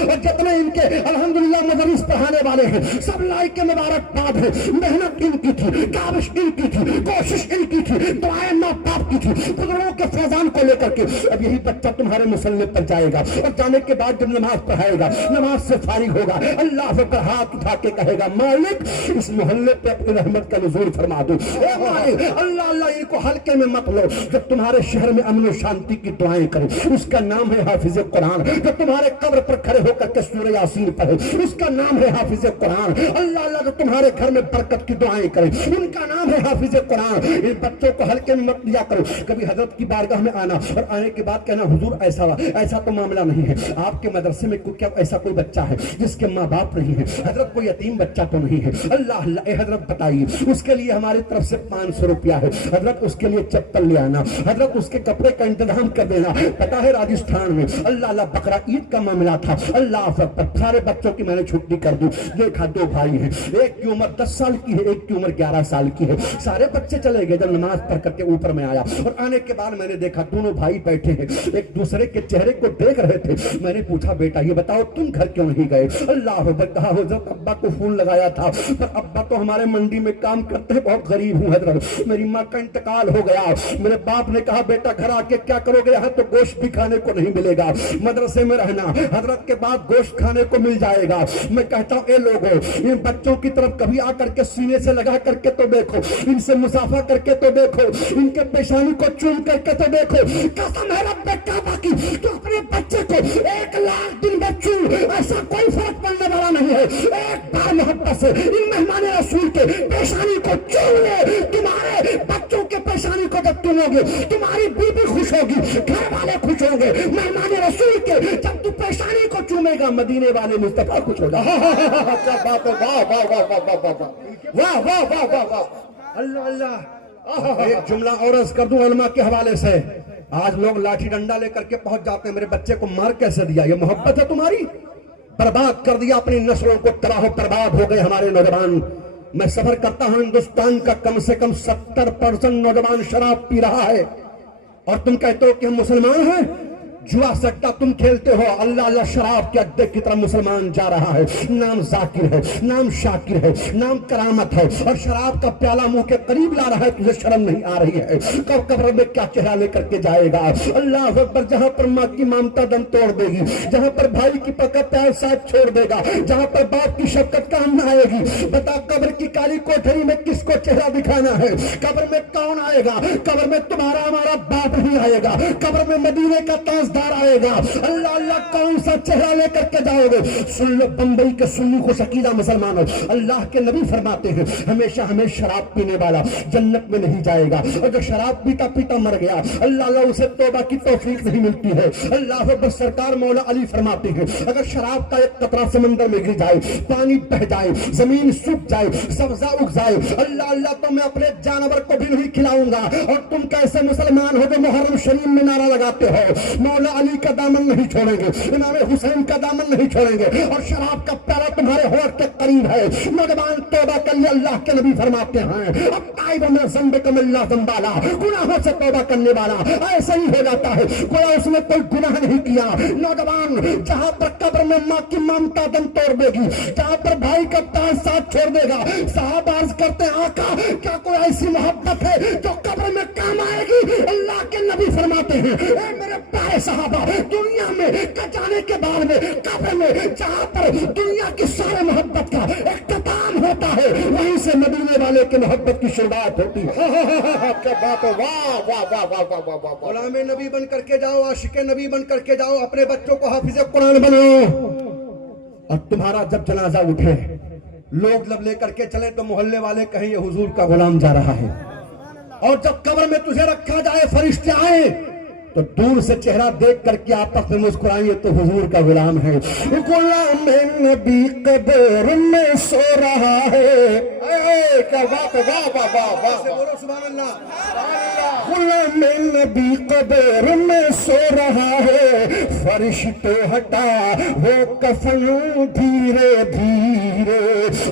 اور جتنے ان کے الحمدللہ مدرس پڑھانے والے ہیں سب لائق کے مبارکباد ہے. محنت ان کی تھی, کاوش ان کی تھی, کوشش ان کی تھی, دعائیں ماں باپ کی تھی, بزرگوں کے فیضان کو لے کر کے. اب یہی بچہ تمہارے مصلی پر جائے گا اور جانے کے بعد جب نماز پڑھائے گا, نماز سے فارغ ہوگا, اللہ پر ہاتھ اٹھا کے کہے گا مالک اس محلے پہ اپنی رحمت کا نزول فرما دو. اے مالک اللہ اللہ ان کو ہلکے میں مت لو. جب تمہارے شہر میں امن و شانتی کی دعائیں کرے اس کا نام ہے حافظ قرآن. جب تمہارے قبر پر کھڑے ہو کر کے سورہ یاسین پڑھے اس کا نام ہے حافظ قرآن. اللہ اللہ جو تمہارے گھر میں برکت کی دعائیں کرے ان کا نام ہے حافظ قرآن. ان بچوں کو ہلکے میں مت لیا کرو. کبھی حضرت کی بارگاہ میں آنا اور آنے کے بعد کہنا حضور ایسا تو معاملہ نہیں ہے. آپ کے مدرسے میں کیا ایسا کوئی بچہ ہے جس کے ماں باپ نہیں ہے؟ حضرت کوئی یتیم بچہ تو نہیں ہے؟ اللہ اللہ اے حضرت بتائیے اس کے لیے ہماری طرف سے 500 روپیہ ہے. حضرت اس کے لیے چپل لے آنا, حضرت اس کے کپڑے کا انتظام کر دینا. پتا ہے راجستھان میں اللہ اللہ بقرہ عید کا معاملہ تھا. اللہ اکبر سارے بچوں کی میں نے چھٹی کر دی. دیکھا 2 بھائی ہیں, ایک کی عمر 10 سال کی ہے, ایک کی عمر 11 سال کی ہے. سارے بچے چلے گئے. جب نماز پڑھ کر کے اوپر میں آیا اور آنے کے بعد میں نے دیکھا دونوں بھائی بیٹھے ہیں, ایک دوسرے کے چہرے کو دیکھ رہے تھے. میں نے پوچھا بیٹا یہ بتاؤ تم گھر کیوں نہیں گئے؟ اللہ اکبر کہا حضرت ابا کو فون لگایا تھا پر ابا تو ہمارے منڈی میں کام کرتے ہیں, بہت غریب ہوں حضرت, میری ماں کا انتقال ہو گیا. میرے باپ نے کہا بیٹا گھر آ کے کیا کرو گے؟ یہاں تو گوشت بھی کھانے کو نہیں ملے گا, مدرسے میں رہنا, حضرت کے بعد گوشت کھانے کو مل جائے گا. میں کہتا ہوں اے لوگوں ان بچوں کی طرف کبھی آ کر کے سینے سے لگا کر کے تو دیکھو, ان سے مسافہ کر کے تو دیکھو, ان کے پیشانی کو چوم کر کے تو دیکھو. قسم ہے رب کعبہ کی تو اپنے بچے کو 1 لاکھ دن بچوں ایسا کوئی فرق پڑنے والا نہیں ہے. ایک بار محبت سے ان مہمان رسول کے پیشانی کو چوم لے. تمہارے بچوں کے پیشانی کو جب چومو گے تمہاری بیوی خوش ہوگی, گھر والے خوش ہوں گے. مہمان رسول کے جب تو پیشانی کو چومے گا مدینے والے مصطفیٰ خوش ہو جائے. کیا بات ہے, واہ واہ واہ واہ واہ واہ واہ واہ واہ واہ اللہ اللہ. ایک جملہ اور عرض کر دوں علماء کے حوالے سے. آج لوگ لاٹھی ڈنڈا لے کر کے پہنچ جاتے ہیں, میرے بچے کو مار کیسے دیا؟ یہ محبت ہے تمہاری؟ برباد کر دیا اپنی نسلوں کو, تباہ و برباد ہو گئے ہمارے نوجوان. میں سفر کرتا ہوں ہندوستان کا, کم سے کم 70% نوجوان شراب پی رہا ہے اور تم کہتے ہو کہ ہم مسلمان ہیں. جوا سکتا تم کھیلتے ہو, اللہ اللہ شراب کے اڈے کی طرح مسلمان جا رہا ہے. نام ذاکر ہے, نام شاکر ہے, نام کرامت ہے, اور شراب کا پیالہ منہ کے قریب لا رہا ہے. تجھے شرم نہیں آ رہی ہے؟ کب قبر میں کیا چہرہ لے کر کے جائے گا؟ اللہ اکبر. جہاں پر ماں کی ممتا دم توڑ دے گی, جہاں پر بھائی کی پکا پیار ساتھ چھوڑ دے گا, جہاں پر باپ کی شفقت کام نہ آئے گی, بتا قبر کی کالی کوٹھری میں کس کو چہرہ دکھانا ہے؟ قبر میں کون آئے گا؟ قبر میں تمہارا ہمارا باپ نہیں آئے گا, قبر میں مدینے کا تاج آئے گا. اللہ اللہ کون سا چہرہ لے کر کے جاؤ گے؟ سن لو بمبئی کے سنی خوش عقیدہ مسلمانوں, اللہ کے نبی فرماتے ہیں ہمیشہ ہمیں شراب پینے والا جنت میں نہیں جائے گا, اور جو شراب پیتا پیتا مر گیا اللہ اللہ اسے توبہ کی توفیق نہیں ملتی ہے. اللہ اکبر. سرکار مولا علی فرماتے ہیں اگر شراب کا ایک قطرہ سمندر میں گر جائے, پانی بہ جائے, زمین سوکھ جائے, سبزہ اگ جائے, اللہ اللہ تو میں اپنے جانور کو بھی نہیں کھلاؤں گا. اور تم کیسے مسلمان ہو جو محرم شریف میں نعرہ لگاتے ہو مولا علی کا دامن نہیں چھوڑیں گے, امام حسین کا دامن نہیں چھوڑیں گے, اور شراب کا پیالہ تمہارے ہونٹ کے قریب ہے. نوجوان توبہ کر لے, اللہ کے نبی فرماتے ہیں اب تائب من ذنبکم اللہ ذنبالا, گناہوں سے توبہ کرنے والا ایسا ہی ہو جاتا ہے گویا اس نے کوئی گناہ نہیں کیا. نوجوان جہاں پر قبر میں ماں کی ممتا دم توڑ دے گی, جہاں پر بھائی کا تاج ساتھ چھوڑ دے گا, صحابہ عرض کرتے ہیں آقا کیا کوئی ایسی محبت ہے جو قبر میں کام آئے گی؟ اللہ کے نبی فرماتے ہیں اے میرے پیارے صحابہ, دنیا میں جانے کے بعد میں قبر میں جہاں پر دنیا کی سارے محبت کا اختتام ہوتا ہے وہیں سے مدینے والے کے محبت کی شروعات ہوتی ہے. کیا بات ہے, واہ واہ واہ واہ واہ واہ. غلام نبی بن کر کے جاؤ, عاشق نبی بن کر کے جاؤ, اپنے بچوں کو حافظ قرآن بناؤ. اور تمہارا جب جنازہ اٹھے لوگ لب لے کر کے چلے تو محلے والے کہیں یہ حضور کا غلام جا رہا ہے, اور جب قبر میں تجھے رکھا جائے فرشتے آئے تو دور سے چہرہ دیکھ کر کے آپس میں مسکرائیں تو حضور کا غلام ہے. غلام نبی قبر میں سو رہا ہے. کیا بات ہے, واہ واہ واہ واہ, بولو سبحان اللہ. غلام نبی قبر میں سو رہا ہے, فرشتے ہٹا وہ کفن دھیرے دھیرے.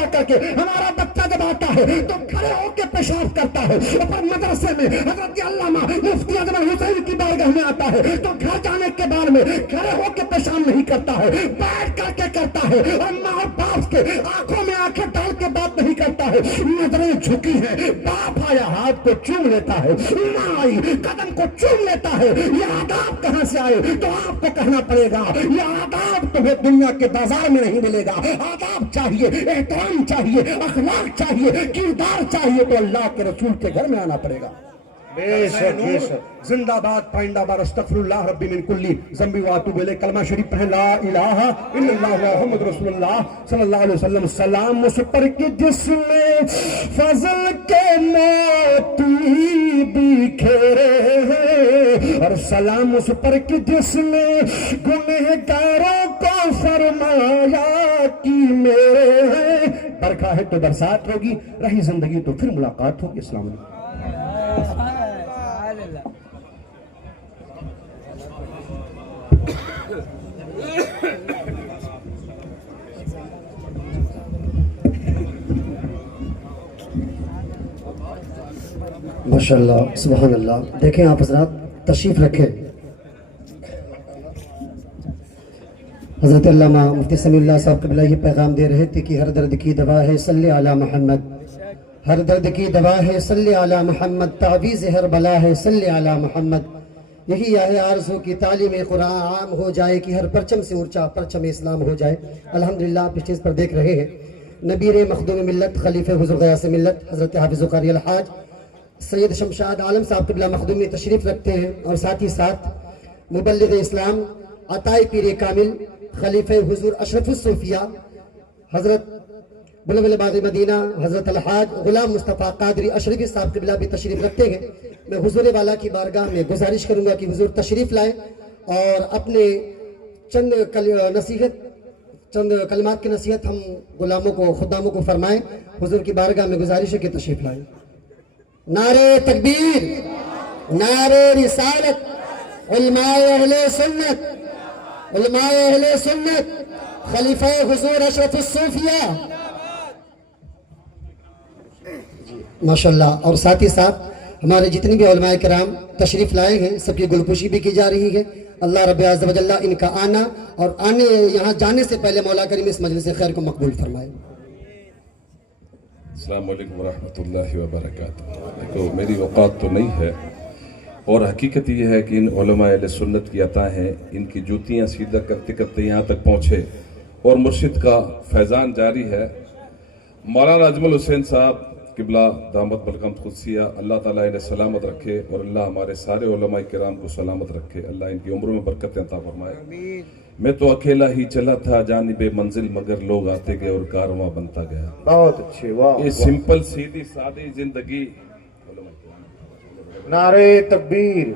جا کر کے ہمارا بچہ جب آتا ہے تو کھڑے ہو کے پیشاب کرتا ہے. اوپر مدرسے میں حضرت علامہ مفتی اجمل حسین کی بارگاہ میں آتا ہے تو گھر جانے کے بعد میں کھڑے ہو کے پیشاب نہیں کرتا ہے, بیٹھ کر کے کرتا ہے. اور ماں اور باپ کے آنکھوں میں آنکھیں ڈال کے بات نہیں کرتا ہے, نظریں جھکی ہیں. باپ آیا ہاتھ کو چوم لیتا ہے, ماں آئی قدم کو چوم لیتا ہے. یہ آداب کہاں سے آئے؟ تو آپ کو کہنا پڑے گا یہ آداب تمہیں دنیا کے بازار میں نہیں ملے گا. آداب چاہیے, احترام چاہیے, اخلاق چاہیے, کردار چاہیے تو اللہ کے رسول کے گھر میں آنا پڑے گا. بے شک بے شک. زندہ باد پائندہ باد. استغفر اللہ ربی من کلی ذنبی واتوب الیہ. کلمہ شریف پڑھیں لا الہ الا اللہ محمد رسول اللہ صلی اللہ علیہ وسلم. سلام اس پر کہ جس نے فضل کے موتی بکھیرے ہیں, اور سلام اس پر کہ جس نے گنہگاروں کو فرمایا کہ میرے ہیں. برکھا ہے تو برسات ہوگی, رہی زندگی تو پھر ملاقات ہوگی. السلام علیکم. ماشاءاللہ سبحان اللہ. دیکھیں آپ حضرات تشریف رکھیں. حضرت علامہ مفتی سمیع اللہ صاحب قبلہ یہ پیغام دے رہے تھے کہ ہر درد کی دوا ہے صلی علی محمد, ہر درد کی دوا ہے صلی علی محمد, تعویذ ہر بلا ہے صلی علی محمد. یہی ہے آرزو کی تعلیم قرآن عام ہو جائے کہ ہر پرچم سے اونچا پرچم اسلام ہو جائے. الحمدللہ آپ اس چیز پر دیکھ رہے ہیں نبیر مخدوم ملت خلیفہ حضور غیاث ملت حضرت حافظ قاری الحاج سید شمشاد عالم صاحب قبلہ مخدومی تشریف رکھتے ہیں, اور ساتھ ہی ساتھ مبلغ اسلام عطائی پیر کامل خلیفہ حضور اشرف الصوفیہ حضرت بلبل باغ مدینہ حضرت الحاج غلام مصطفیٰ قادری اشرفی صاحب قبلہ بھی تشریف رکھتے ہیں. میں حضور والا کی بارگاہ میں گزارش کروں گا کہ حضور تشریف لائیں اور اپنے چند کلمات کی نصیحت ہم غلاموں کو خداموں کو فرمائیں. حضور کی بارگاہ میں گزارش ہے کہ تشریف لائیں. نعرہ تکبیر, نعرہ رسالت, علماء اہل سنت, علماء اہل سنت, خلیفہ حضور اشرف الصوفیہ. ماشاءاللہ. اور ساتھ ہی ساتھ ہمارے جتنی بھی علماء کرام تشریف لائے ہیں سب کی گلپوشی بھی کی جا رہی ہے. اللہ رب عز و جل ان کا آنا اور یہاں جانے سے پہلے مولا کریم اس مجلس خیر کو مقبول فرمائے. السلام علیکم ورحمۃ اللہ وبرکاتہ. تو میری اوقات تو نہیں ہے, اور حقیقت یہ ہے کہ ان علماء اہل سنت کی عطا ہیں, ان کی جوتیاں سیدھا کرتے کرتے یہاں تک پہنچے اور مرشد کا فیضان جاری ہے. مولانا اجمل حسین صاحب قبلہ دامت برکمت قدسیہ اللہ تعالیٰ انہیں سلامت رکھے, اور اللہ ہمارے سارے علماء کرام کو سلامت رکھے. اللہ ان کی عمروں میں برکتیں عطا فرمائے. میں تو اکیلا ہی چلا تھا جانب منزل, مگر لوگ آتے گئے اور کارواں بنتا گیا. بہت اچھے. واہ. یہ سمپل سیدھی سادی زندگی. نعرہ تکبیر,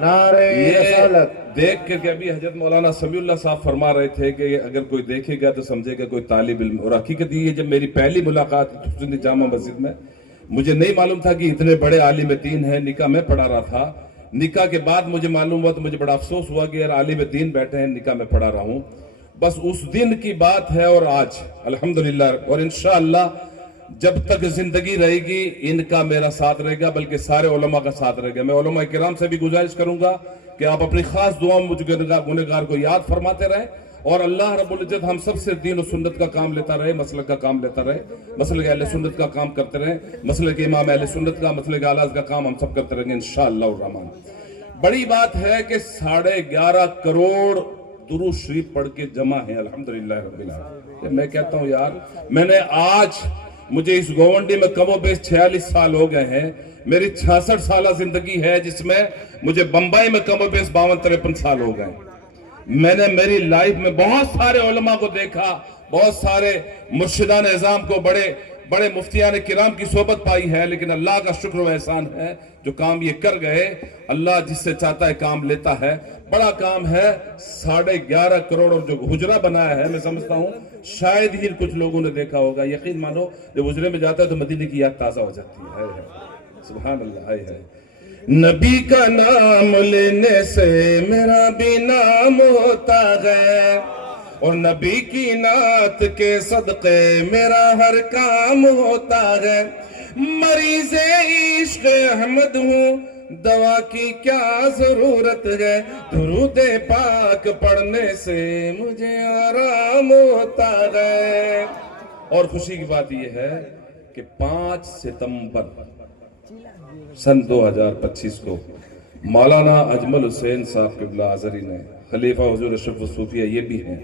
نعرہ رسالت. دیکھ کر کے ابھی حضرت مولانا سمیع اللہ صاحب فرما رہے تھے کہ اگر کوئی دیکھے گا تو سمجھے گا کوئی طالب علم. اور حقیقت یہ جب میری پہلی ملاقات حسن جامع مسجد میں, مجھے نہیں معلوم تھا کہ اتنے بڑے عالم دین ہیں. نکاح میں پڑھا رہا تھا, نکاح کے بعد مجھے معلوم ہوا تو مجھے بڑا افسوس ہوا کہ یار عالم دین بیٹھے ہیں, نکاح میں پڑھا رہا ہوں. بس اس دن کی بات ہے اور آج الحمدللہ, اور انشاءاللہ جب تک زندگی رہے گی ان کا میرا ساتھ رہے گا, بلکہ سارے علماء کا ساتھ رہے گا. میں علماء کرام سے بھی گزارش کروں گا کہ آپ اپنی خاص دعاؤں میں مجھے گنہگار کو یاد فرماتے رہیں, اور اللہ رب العزت ہم سب سے دین و سنت کا کام لیتا رہے, مسلک کا کام لیتا رہے, مسلک اہل سنت کا کام کرتے رہیں, مسلک امام اہل سنت کا, مسلک اعلی کا کام ہم سب کرتے رہیں گے انشاءاللہ الرحمن. بڑی بات ہے کہ 11.5 کروڑ درود شریف پڑھ کے جمع ہیں الحمدللہ رب العالمین. میں کہتا ہوں یار, میں نے آج مجھے اس گوونڈی میں کم و بیش 46 سال ہو گئے ہیں. میری 66 سالہ زندگی ہے جس میں مجھے بمبئی میں کم و بیش 52-53 سال ہو گئے. میں نے میری لائف میں بہت سارے علماء کو دیکھا, بہت سارے مرشدان اعظام کو, بڑے مفتیان کرام کی صحبت پائی ہے, لیکن اللہ کا شکر و احسان ہے جو کام یہ کر گئے. اللہ جس سے چاہتا ہے کام لیتا ہے. بڑا کام ہے. 11.5 کروڑ اور جو حجرہ بنایا ہے, میں سمجھتا ہوں شاید ہی کچھ لوگوں نے دیکھا ہوگا. یقین مانو جب حجرے میں جاتا ہے تو مدینے کی یاد تازہ ہو جاتی ہے. سبحان اللہ. ہے نبی کا نام لینے سے میرا بھی نام ہوتا ہے, اور نبی کی نعت کے صدقے میرا ہر کام ہوتا ہے. مریض عشق احمد ہوں دوا کی کیا ضرورت ہے. درود پاک پڑھنے سے مجھے آرام ہوتا ہے. اور خوشی کی بات یہ ہے کہ 5 ستمبر سن 2025 کو مولانا اجمل حسین صاحب قبلہ آذری نے، خلیفہ حضور اشرف الصوفیہ یہ بھی ہیں،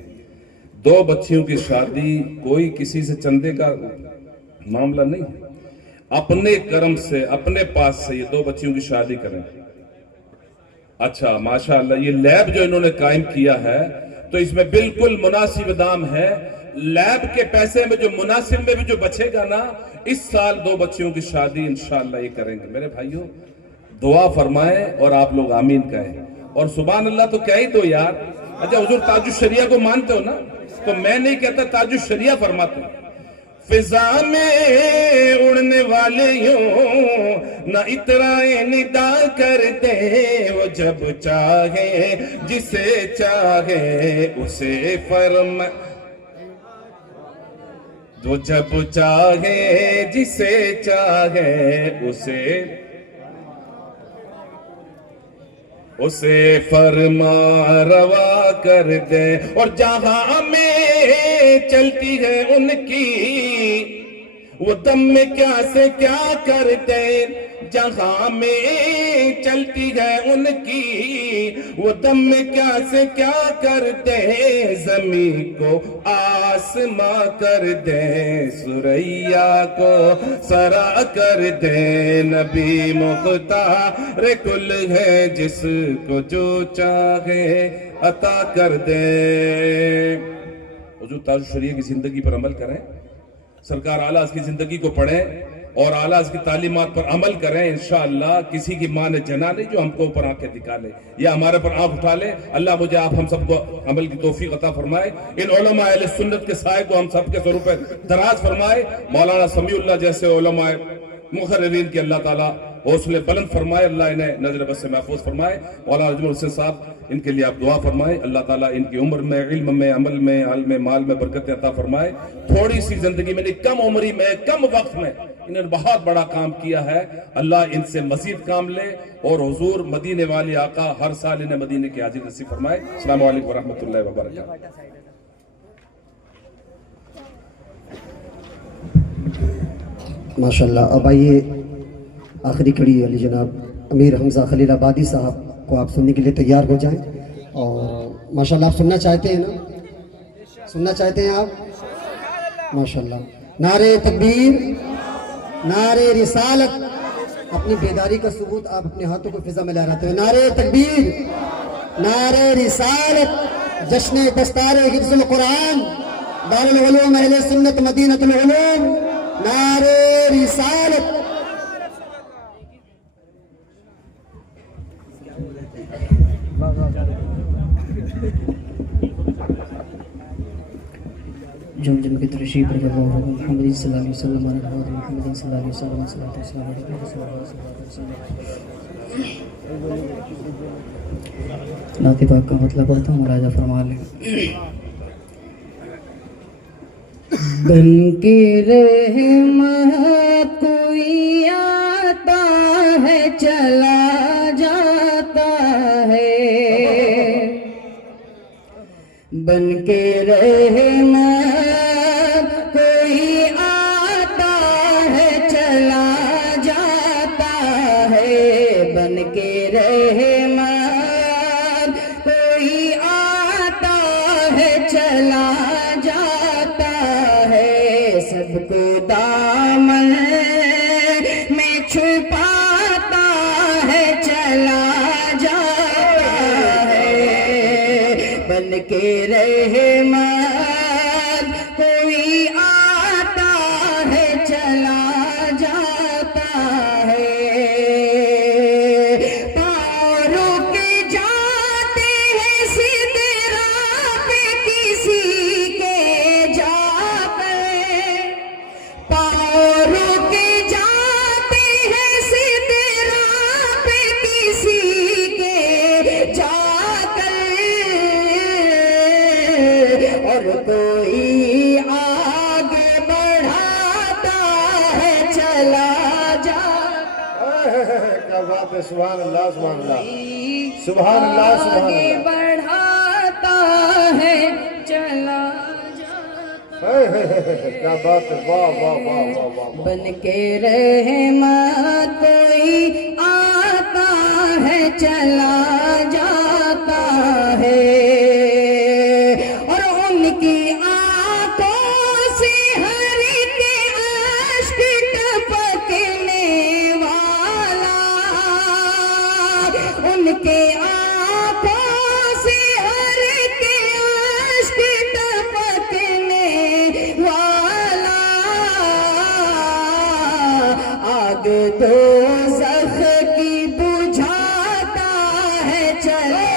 2 بچیوں کی شادی کوئی کسی سے چندے کا معاملہ نہیں ہے، اپنے کرم سے اپنے پاس سے یہ 2 بچیوں کی شادی کریں. اچھا ماشاءاللہ یہ لیب جو انہوں نے قائم کیا ہے تو اس میں بالکل مناسب دام ہے. لیب کے پیسے میں جو مناسب میں بھی جو بچے گا نا، اس سال 2 بچیوں کی شادی انشاءاللہ یہ کریں گے. میرے بھائیوں دعا فرمائیں اور آپ لوگ آمین کہیں اور سبحان اللہ تو کہہ ہی دو یار. اچھا حضور تاج الشریعہ کو مانتے ہو نا، تو میں نہیں کہتا تاج الشریعہ فرماتے ہوں. فضا میں اڑنے والے یوں نہ اترائے ندا کر دے، وہ جب چاہے جسے چاہے اسے فرمائے، وہ جب چاہے جسے چاہے اسے فرما روا کر دے. اور جہاں میں چلتی ہے ان کی وہ دم میں کیا سے کیا کر دے. جہاں میں چلتی ہے ان کی وہ دم میں کیا سے کیا کر دے. زمین کو آسماں کر دے، سریا کو سرا کر دے. نبی مختار کل ہے جس کو جو چاہے عطا کر دے. حضور تاج الشریعہ کی زندگی پر عمل کریں، سرکار اعلیٰ کی زندگی کو پڑھیں اور اعلیٰ کی تعلیمات پر عمل کریں. انشاءاللہ کسی کی ماں نے جنا نہیں جو ہم کو اوپر آنکھیں دکھا لے یا ہمارے پر آنکھ اٹھا لے. اللہ مجھے آپ ہم سب کو عمل کی توفیق عطا فرمائے. ان علماء اہل سنت کے سائے کو ہم سب کے سروں پہ دراز فرمائے. مولانا سمیع اللہ جیسے علماء مقررین کی اللہ تعالیٰ حوصلے بلند فرمائے، اللہ انہیں نظر بد سے محفوظ فرمائے. مولانا اجمل حسین صاحب ان کے لیے آپ دعا فرمائیں، اللہ تعالیٰ ان کی عمر میں، علم میں، عمل میں، حال میں، مال میں برکت عطا فرمائے. تھوڑی سی زندگی میں نہیں، کم عمری میں، کم وقت میں انہوں نے بہت بڑا کام کیا ہے. اللہ ان سے مزید کام لے اور حضور مدینے والے آقا ہر سال انہیں مدینے کی حاضری نصیب فرمائے. السلام علیکم ورحمۃ اللہ وبرکاتہ. ماشاءاللہ. اب آئیے آخری کڑی علی جناب امیر حمزہ خلیل آبادی صاحب کو آپ سننے کے لیے تیار ہو جائیں. اور ماشاءاللہ آپ سننا چاہتے ہیں نا، سننا چاہتے ہیں آپ؟ ماشاءاللہ. نعرہ تکبیر، نعرہ رسالت. اپنی بیداری کا ثبوت آپ اپنے ہاتھوں کو فضا میں لہراتے ہیں. نعرہ تکبیر، نعرہ رسالت. جشن دستار حفظ القرآن دارالعلوم اہل سنت مدینۃ العلوم. نعرہ رسالت. جم جم کے تشریف پر محمد صلی اللہ علیہ وسلم محمد صلی اللہ علیہ وسلم صلی اللہ علیہ وسلم. نعت پاک کا مطلب پڑھتا ہوں، ملاحظہ فرما لیں. بن کے رحمت کوئی آتا ہے چلا جاتا ہے، بن کے رحمت کوئی آتا ہے چلا جاتا ہے، بن کے رحمت کوئی آتا ہے چلا جاتا ہے. سب کو دامن میں چھپاتا ہے چلا جاتا ہے، بن کے رحمت کوئی آتا ہے چلا جاتا ہے. پاؤں رک جاتے ہیں سدرا پہ کسی کے جا کر، پاؤں رک جاتے ہیں سدرا پہ کسی کے جا کر، اور کیا بات ہے، سبحان اللہ سبحان اللہ سبحان اللہ سبحان آگے اللہ، بڑھاتا ہے چلا کیا بات ہے، واہ واہ واہ واہ واہ واہ، بن کے رحمت کوئی آتا ہے چلا جاتا ہے، اور ان کی آنکھوں سے ہر کے اشک ٹپکنے والا، ان کے آنکھوں سے ہر کے اشک ٹپکنے والا، آگ دوزخ کی بجھاتا ہے چلا۔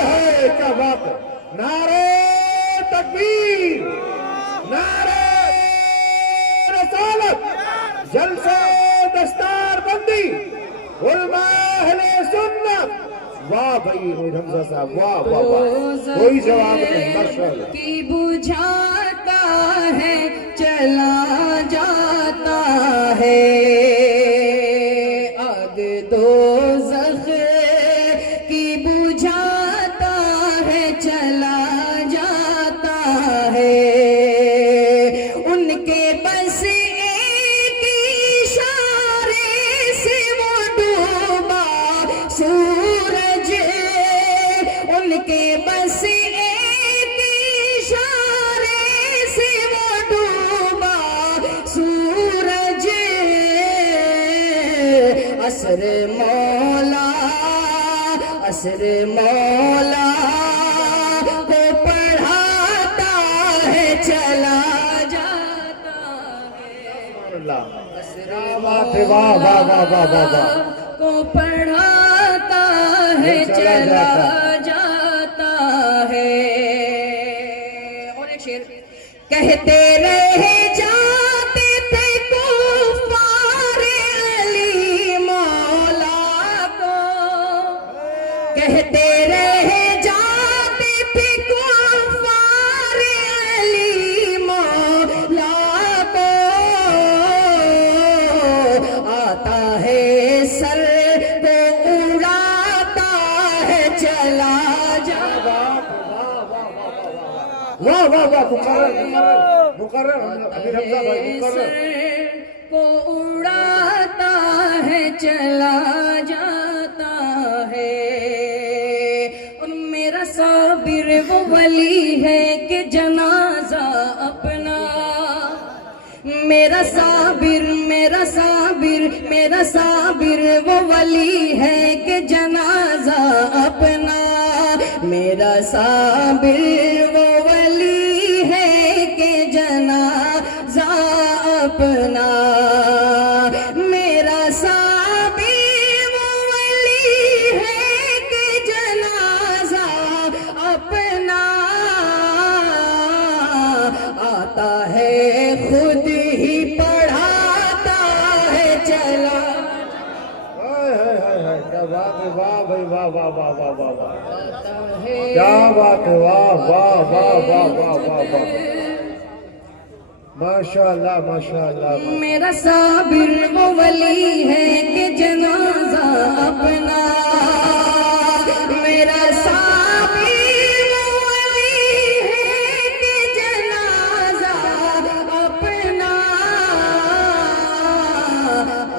کیا بات ہے، نعرہ تکبیر، نعرہ رسالت، جلسہ دستار بندی، علماء اہل سنت، واہ بھائی امیر حمزہ صاحب، واہ واہ واہ، کوئی جواب نہیں، ماشاءاللہ، کی بجھاتا ہے چلا جاتا ہے، آگ دوزخ کی بجھاتا ہے چلا جاتا ہے، ان کے بس ایک اشارے سے وہ ڈوبا سورج، ان کے بس ایک اشارے سے وہ ڈوبا سورج، عصر مولا عصر مولا کو پڑھاتا ہے چلا جاتا ہے، کیا بات ہے، واہ واہ واہ واہ واہ واہ، کو پڑھاتا ہے چلا جاتا ہے، اور ایک شعر کہتے رہے جاتے تھے کفار علی مولا کو، کہتے رہے جاتے تھے کفار علی مولا کو، آتا ہے سر کو اڑاتا ہے چلا جاتا، واہ واہ واہ، مقرر مقرر امیر حمزہ بھائی، مقرر، سر کو اڑاتا ہے چلا جاتا ہے، اور میرا صابر وہ ولی ہے کہ جنازہ اپنا، میرا صابر میرا صابر میرا صابر وہ ولی ہے کہ جنازہ اپنا، میرا صابر وہ ولی ہے کہ جنازہ اپنا، میرا صابر وہ ولی ہے کہ جنازہ اپنا، آتا ہے خود ہی پڑھاتا ہے چلا، کیا بات ہے، واہ بھائی واہ واہ واہ واہ واہ واہ، آتا ہے کیا بات ہے، واہ واہ واہ واہ واہ واہ واہ، ماشاء اللہ ماشاء اللہ، میرا صابر وہ ولی ہے کہ جنازہ اپنا، میرا صابر وہ ولی ہے کہ جنازہ اپنا،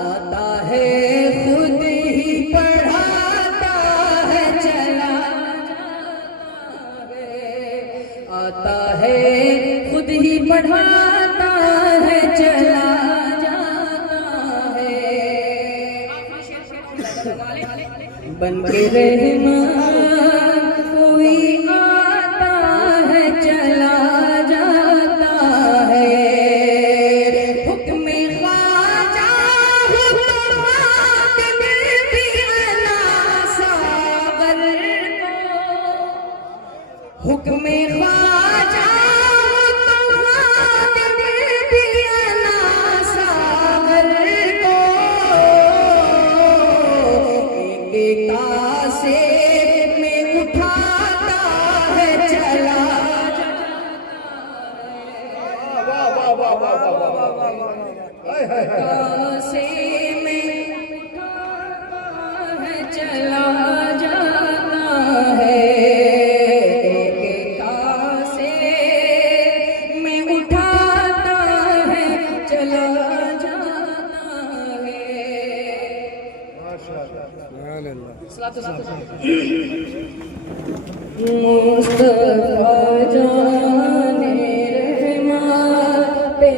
آتا ہے خود ہی پڑھاتا ہے چلا جاتا ہے، آتا ہے خود ہی پڑھاتا ہے چلا جاتا ہے، بن کے رحمت کوئی آتا ہے چلا جاتا ہے، حکم خواجہ حکم خاتم بھی علا ساغر کو، حکم خواجہ حکم خاتم بھی علا ساغر کو، ایک کاسے میں اٹھاتا ہے چلا واہ واہ واہ واہ واہ واہ، کاسے میں اٹھاتا مصطفیٰ جان رحماں پہ